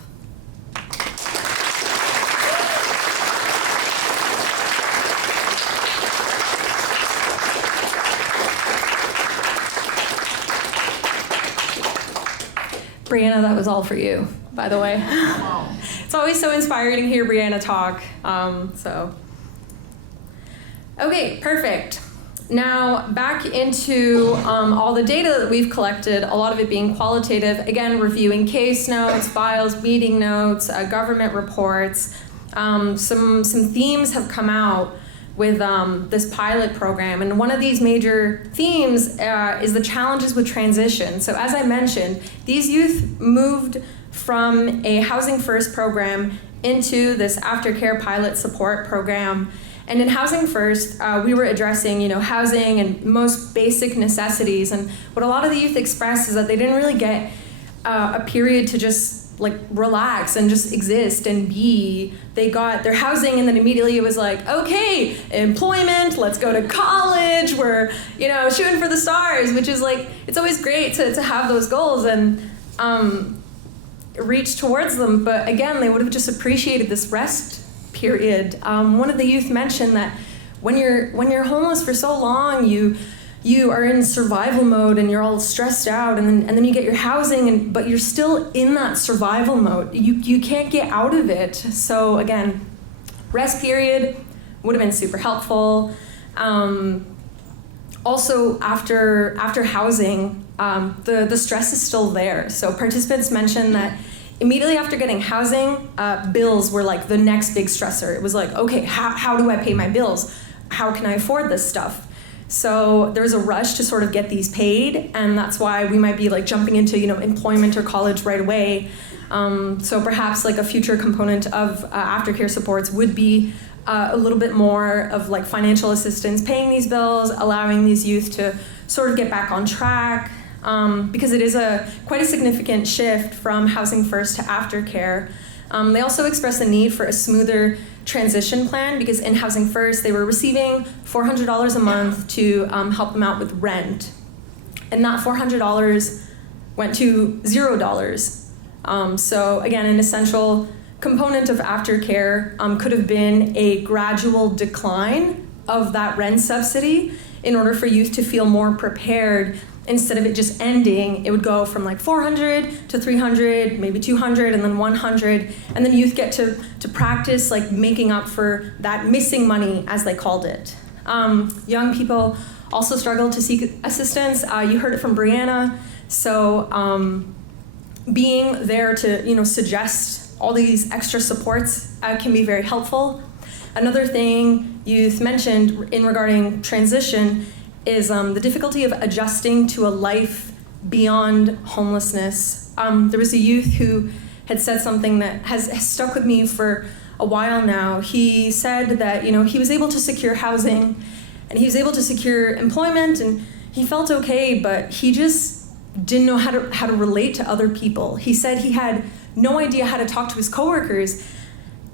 Brianna, that was all for you, by the way. It's always so inspiring to hear Brianna talk. Okay, perfect. Now, back into all the data that we've collected, a lot of it being qualitative, again, reviewing case notes, files, meeting notes, government reports. Some themes have come out with this pilot program, and one of these major themes is the challenges with transition. So as I mentioned, these youth moved from a Housing First program into this Aftercare pilot support program. And in Housing First, we were addressing, housing and most basic necessities. And what a lot of the youth expressed is that they didn't really get a period to just relax and just exist and be. They got their housing, and then immediately it was like, okay, employment, let's go to college, we're shooting for the stars, which is it's always great to have those goals and reach towards them. But again, they would have just appreciated this rest period. One of the youth mentioned that when you're homeless for so long, you are in survival mode and you're all stressed out, and then you get your housing, but you're still in that survival mode. You can't get out of it. So again, rest period would have been super helpful. Also, after housing, the stress is still there. So participants mentioned that immediately after getting housing, bills were the next big stressor. It was okay, how do I pay my bills? How can I afford this stuff? So there was a rush to sort of get these paid, and that's why we might be jumping into employment or college right away. So perhaps a future component of aftercare supports would be a little bit more of financial assistance, paying these bills, allowing these youth to sort of get back on track, because it is quite a significant shift from Housing First to Aftercare. They also expressed the need for a smoother transition plan, because in Housing First they were receiving $400 a month to help them out with rent, and that $400 went to $0. So again, an essential component of Aftercare could have been a gradual decline of that rent subsidy in order for youth to feel more prepared. Instead of it just ending, it would go from 400 to 300, maybe 200, and then 100, and then youth get to practice making up for that missing money, as they called it. Young people also struggle to seek assistance. You heard it from Brianna. So being there to suggest all these extra supports can be very helpful. Another thing youth mentioned in regarding transition is the difficulty of adjusting to a life beyond homelessness. There was a youth who had said something that has stuck with me for a while now. He said that he was able to secure housing and he was able to secure employment and he felt okay, but he just didn't know how to relate to other people. He said he had no idea how to talk to his coworkers,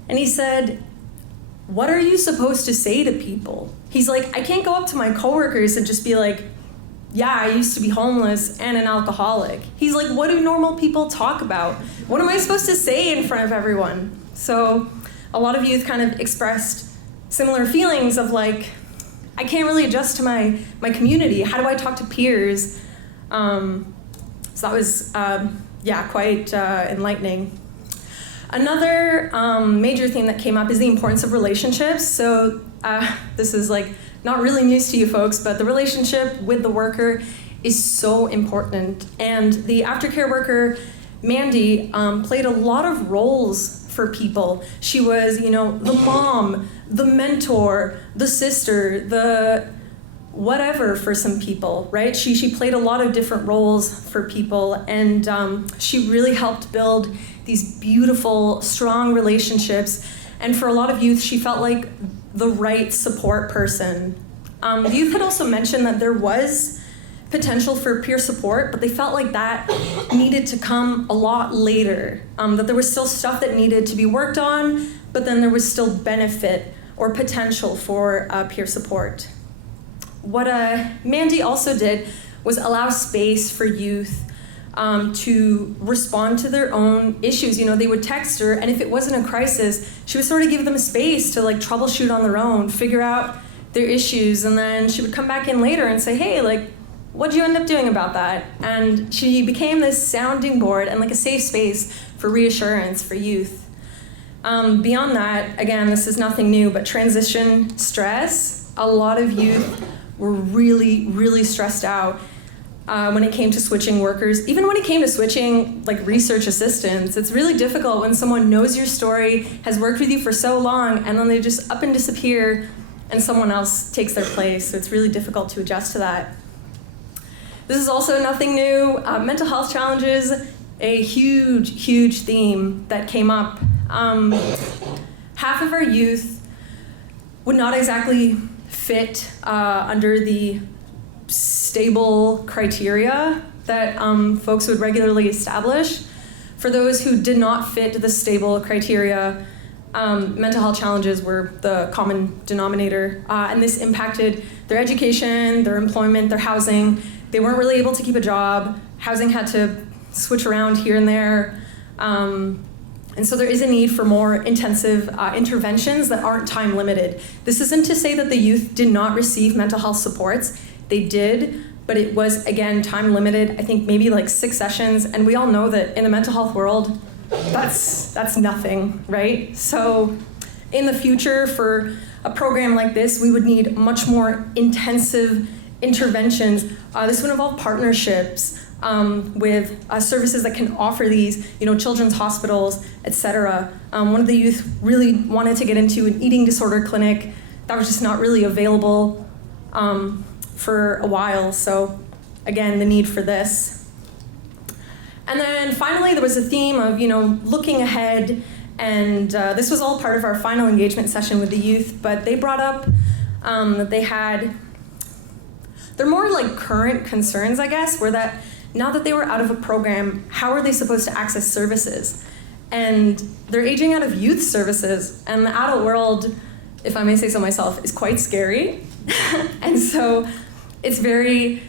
and he said, what are you supposed to say to people? He's like, I can't go up to my coworkers and just be like, yeah, I used to be homeless and an alcoholic. He's like, what do normal people talk about? What am I supposed to say in front of everyone? So a lot of youth kind of expressed similar feelings of I can't really adjust to my community. How do I talk to peers? So that was, quite enlightening. Another major theme that came up is the importance of relationships. So this is not really news to you folks, but the relationship with the worker is so important. And the aftercare worker, Mandy, played a lot of roles for people. She was, the mom, the mentor, the sister, the whatever for some people, right? She played a lot of different roles for people, and she really helped build these beautiful, strong relationships. And for a lot of youth, she felt like the right support person. The youth had also mentioned that there was potential for peer support, but they felt like that needed to come a lot later, that there was still stuff that needed to be worked on, but then there was still benefit or potential for peer support. What Mandy also did was allow space for youth to respond to their own issues. They would text her, and if it wasn't a crisis, she would sort of give them space to troubleshoot on their own, figure out their issues, and then she would come back in later and say, hey, what'd you end up doing about that? And she became this sounding board and a safe space for reassurance for youth. Beyond that, again, this is nothing new, but transition stress. A lot of youth were really, really stressed out when it came to switching workers. Even when it came to switching research assistants, it's really difficult when someone knows your story, has worked with you for so long, and then they just up and disappear and someone else takes their place. So it's really difficult to adjust to that. This is also nothing new. Mental health challenges a huge, huge theme that came up. Half of our youth would not exactly fit under the stable criteria that folks would regularly establish. For those who did not fit the stable criteria, mental health challenges were the common denominator, and this impacted their education, their employment, their housing. They weren't really able to keep a job. Housing had to switch around here and there. And so there is a need for more intensive interventions that aren't time limited. This isn't to say that the youth did not receive mental health supports. They did, but it was, again, time limited. I think maybe like 6 sessions, and we all know that in the mental health world, that's nothing, right? So in the future, for a program like this, we would need much more intensive interventions. This would involve partnerships with services that can offer these, children's hospitals, etc. One of the youth really wanted to get into an eating disorder clinic that was just not really available for a while. So again, the need for this. And then finally, there was a theme of, looking ahead, and this was all part of our final engagement session with the youth, but they brought up that they're more like current concerns, I guess, were that now that they were out of a program, how are they supposed to access services? And they're aging out of youth services, and the adult world, if I may say so myself, is quite scary. And so it's very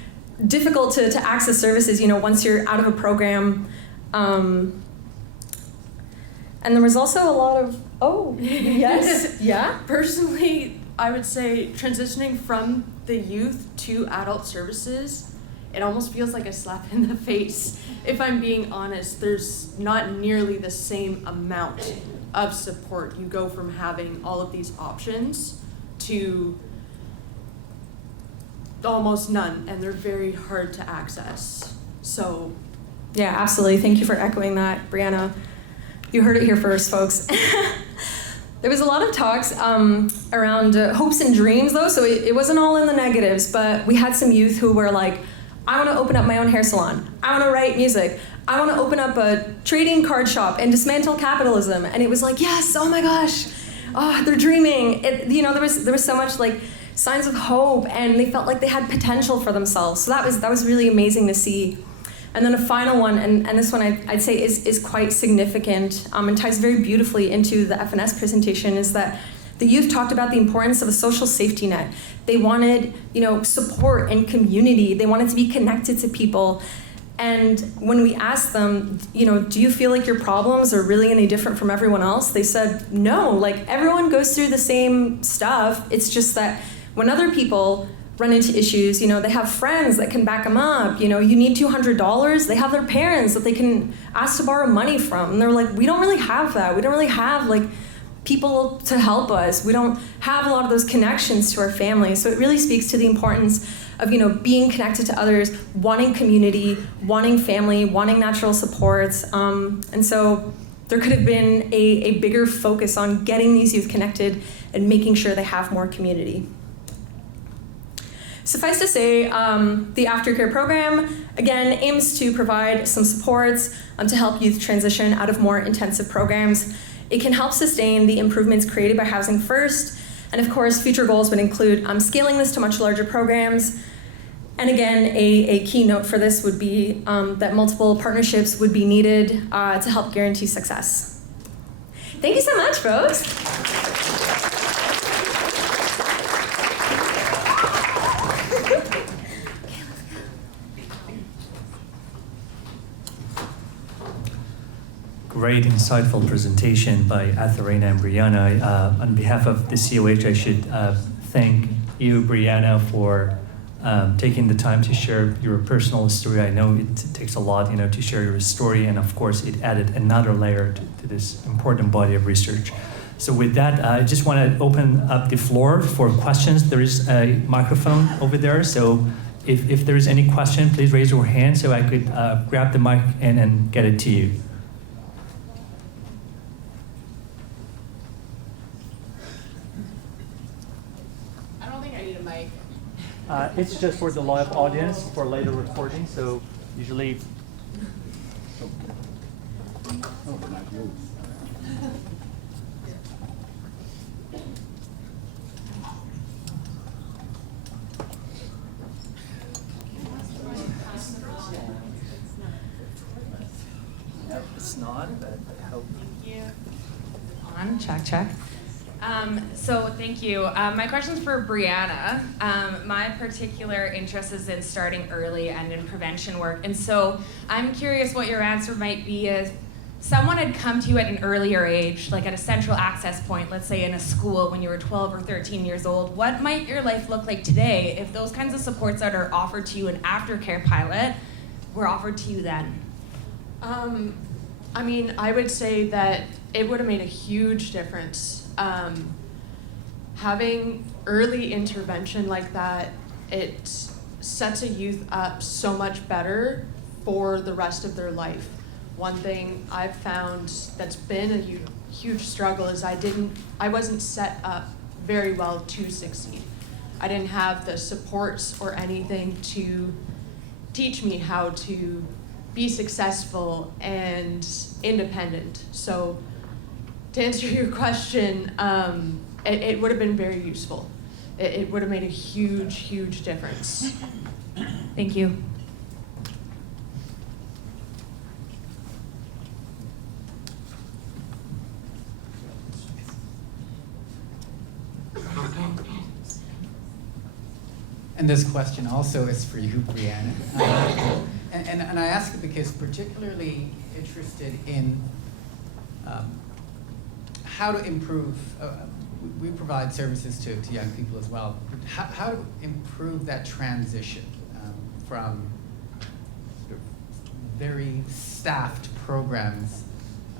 difficult to access services, once you're out of a program. And there was also a lot of, yes, yeah? Personally, I would say transitioning from the youth to adult services, it almost feels like a slap in the face. If I'm being honest, there's not nearly the same amount of support. You go from having all of these options to almost none, and they're very hard to access. So, yeah, absolutely. Thank you for echoing that, Brianna. You heard it here first, folks. There was a lot of talks around hopes and dreams, though, so it wasn't all in the negatives, but we had some youth who were like, I want to open up my own hair salon. I want to write music. I want to open up a trading card shop and dismantle capitalism. And it was like, yes, oh my gosh, they're dreaming. There was so much like signs of hope, and they felt like they had potential for themselves. So that was really amazing to see. And then a final one, and this one I'd say is quite significant and ties very beautifully into the FNS presentation, is that the youth talked about the importance of a social safety net. They wanted, support and community. They wanted to be connected to people. And when we asked them, do you feel like your problems are really any different from everyone else? They said, no, like everyone goes through the same stuff. It's just that when other people run into issues, they have friends that can back them up. You need $200, they have their parents that they can ask to borrow money from. And they're like, we don't really have that. We don't really have like people to help us. We don't have a lot of those connections to our family. So it really speaks to the importance of, being connected to others, wanting community, wanting family, wanting natural supports. And so there could have been a bigger focus on getting these youth connected and making sure they have more community. Suffice to say, the Aftercare program, again, aims to provide some supports to help youth transition out of more intensive programs. It can help sustain the improvements created by Housing First, and of course, future goals would include scaling this to much larger programs. And again, a key note for this would be that multiple partnerships would be needed to help guarantee success. Thank you so much, folks. Great, insightful presentation by Atharina and Brianna. On behalf of the COH, I should thank you, Brianna, for taking the time to share your personal story. I know it takes a lot, to share your story, and of course, it added another layer to this important body of research. So with that, I just want to open up the floor for questions. There is a microphone over there, so if there is any question, please raise your hand so I could grab the mic and get it to you. It's just for the live audience for later recording, so usually It's not, but I hope. Thank you. On, check. So thank you. My question's for Brianna. My particular interest is in starting early and in prevention work. And so I'm curious what your answer might be if someone had come to you at an earlier age, like at a central access point, let's say in a school when you were 12 or 13 years old, what might your life look like today if those kinds of supports that are offered to you in Aftercare pilot were offered to you then? I mean, I would say that it would have made a huge difference. Having early intervention like that, it sets a youth up so much better for the rest of their life. One thing I've found that's been a huge struggle is I wasn't set up very well to succeed. I didn't have the supports or anything to teach me how to be successful and independent. So to answer your question, it would have been very useful. It would have made a huge, huge difference. Thank you. And this question also is for you, Brianna. And I ask it because particularly interested in how to improve, we provide services to young people as well, how to improve that transition from sort of very staffed programs.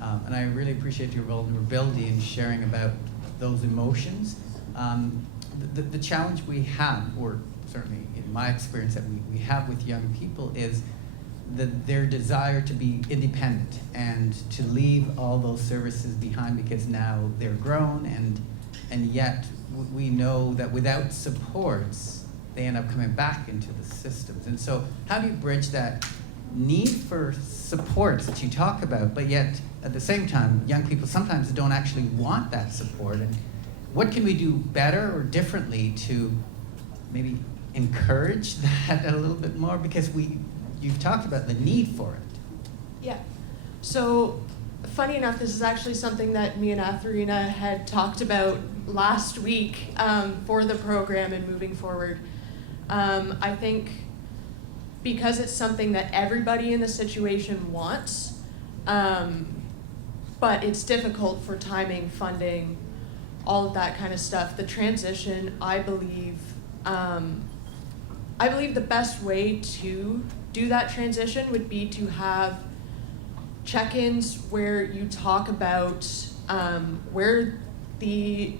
And I really appreciate your vulnerability in sharing about those emotions. The challenge we have, or certainly in my experience that we have with young people, is their desire to be independent and to leave all those services behind because now they're grown, and yet we know that without supports they end up coming back into the systems. And so how do you bridge that need for supports that you talk about, but yet at the same time young people sometimes don't actually want that support? And what can we do better or differently to maybe encourage that a little bit more? Because you've talked about the need for it. Yeah. So funny enough, this is actually something that me and Atharina had talked about last week for the program and moving forward. I think because it's something that everybody in the situation wants, but it's difficult for timing, funding, all of that kind of stuff. The transition, I believe the best way to do that transition would be to have check-ins where you talk about where the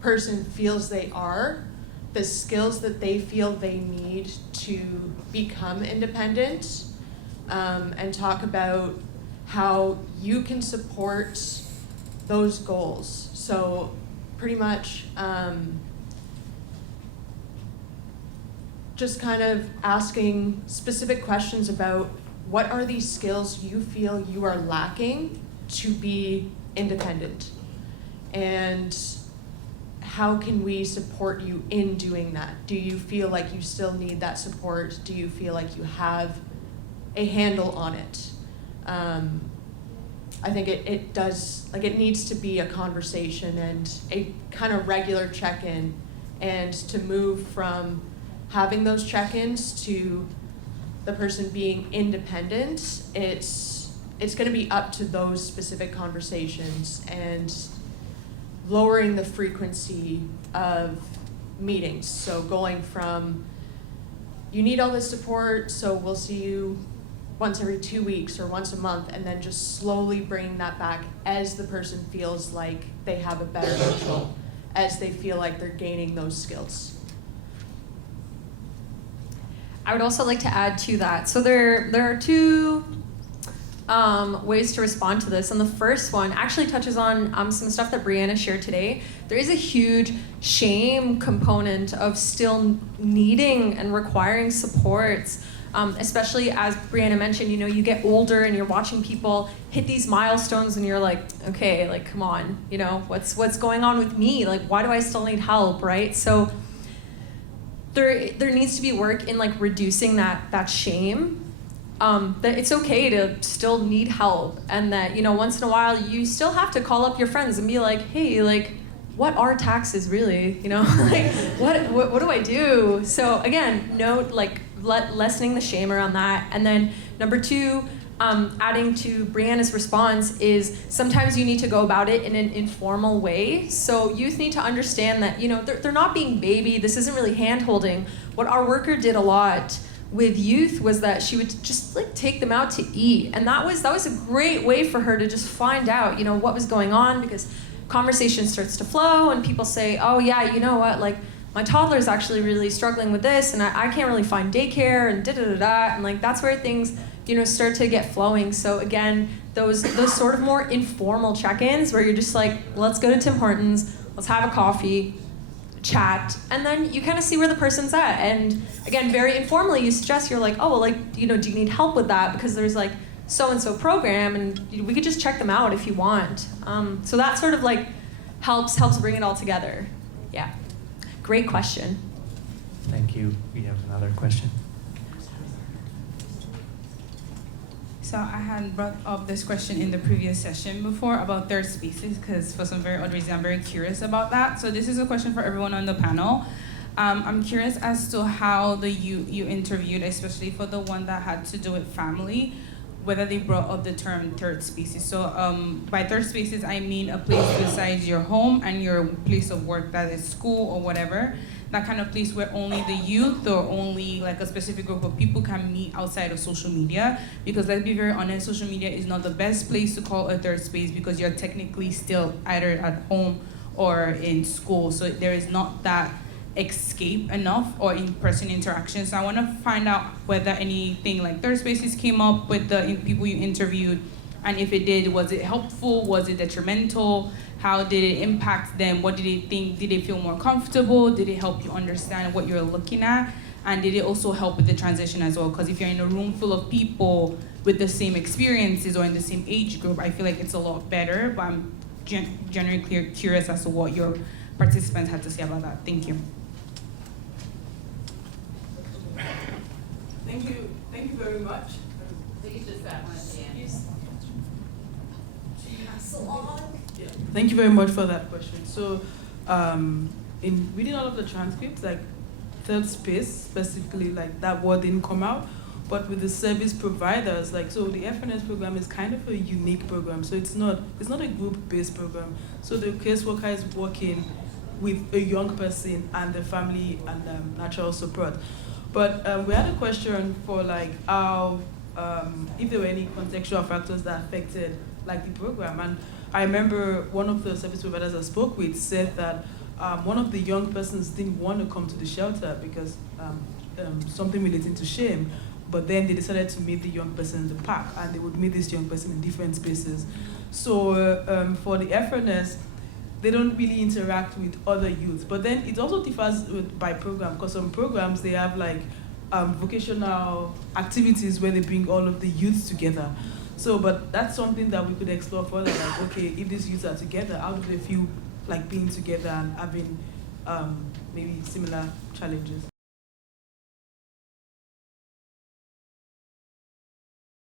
person feels they are, the skills that they feel they need to become independent, and talk about how you can support those goals. So pretty much just kind of asking specific questions about what are these skills you feel you are lacking to be independent, and how can we support you in doing that? Do you feel like you still need that support? Do you feel like you have a handle on it? I think it does, like, it needs to be a conversation and a kind of regular check-in, and to move from having those check-ins to the person being independent, it's going to be up to those specific conversations and lowering the frequency of meetings. So going from, you need all this support, so we'll see you once every 2 weeks or once a month, and then just slowly bringing that back as the person feels like they have a better control, as they feel like they're gaining those skills. I would also like to add to that. So there are two ways to respond to this. And the first one actually touches on some stuff that Brianna shared today. There is a huge shame component of still needing and requiring supports especially as Brianna mentioned, you get older and you're watching people hit these milestones and you're like, okay, like, come on, what's going on with me? Like, why do I still need help, right? So there needs to be work in like reducing that shame, that it's okay to still need help, and that, once in a while you still have to call up your friends and be like, hey, like, what are taxes really? Like, what do I do? So again, lessening the shame around that. And then number 2, adding to Brianna's response is sometimes you need to go about it in an informal way. So youth need to understand that, they're not being baby. This isn't really hand-holding. What our worker did a lot with youth was that she would just like take them out to eat. And that was a great way for her to just find out, what was going on, because conversation starts to flow and people say, oh yeah, you know what, like my toddler is actually really struggling with this and I can't really find daycare and da-da-da-da, and like that's where things, start to get flowing. So again, those sort of more informal check-ins where you're just like, let's go to Tim Hortons, let's have a coffee, chat, and then you kind of see where the person's at. And again, very informally, you suggest, you're like, oh, well, like, do you need help with that? Because there's like so-and-so program and we could just check them out if you want. So that sort of like helps bring it all together. Yeah, great question. Thank you. We have another question. So I had brought up this question in the previous session before about third spaces, because for some very odd reason I'm very curious about that. So this is a question for everyone on the panel. I'm curious as to how you interviewed, especially for the one that had to do with family, whether they brought up the term third spaces. So by third spaces, I mean a place besides your home and your place of work, that is school or whatever. That kind of place where only the youth or only like a specific group of people can meet outside of social media. Because let's be very honest, social media is not the best place to call a third space because you're technically still either at home or in school. So there is not that escape enough or in-person interaction. So I want to find out whether anything like third spaces came up with the people you interviewed, and if it did, was it helpful? Was it detrimental? How did it impact them? What did they think? Did they feel more comfortable? Did it help you understand what you're looking at? And did it also help with the transition as well? Because if you're in a room full of people with the same experiences or in the same age group, I feel like it's a lot better. But I'm generally curious as to what your participants had to say about that. Thank you. Thank you very much. Please just that one at the end. Yeah. Thank you very much for that question. So, in reading all of the transcripts, like third space specifically, like that word didn't come out, but with the service providers, like, so the FNS program is kind of a unique program. So it's not a group-based program. So the caseworker is working with a young person and the family and natural support. But we had a question for like how, if there were any contextual factors that affected like the program. And I remember one of the service providers I spoke with said that one of the young persons didn't want to come to the shelter because something relating to shame, but then they decided to meet the young person in the park, and they would meet this young person in different spaces. So for the FNS, they don't really interact with other youth. But then it also differs by program, because some programs, they have like vocational activities where they bring all of the youth together. So, but that's something that we could explore further, like, okay, if these youths are together, how do they feel like being together and having maybe similar challenges?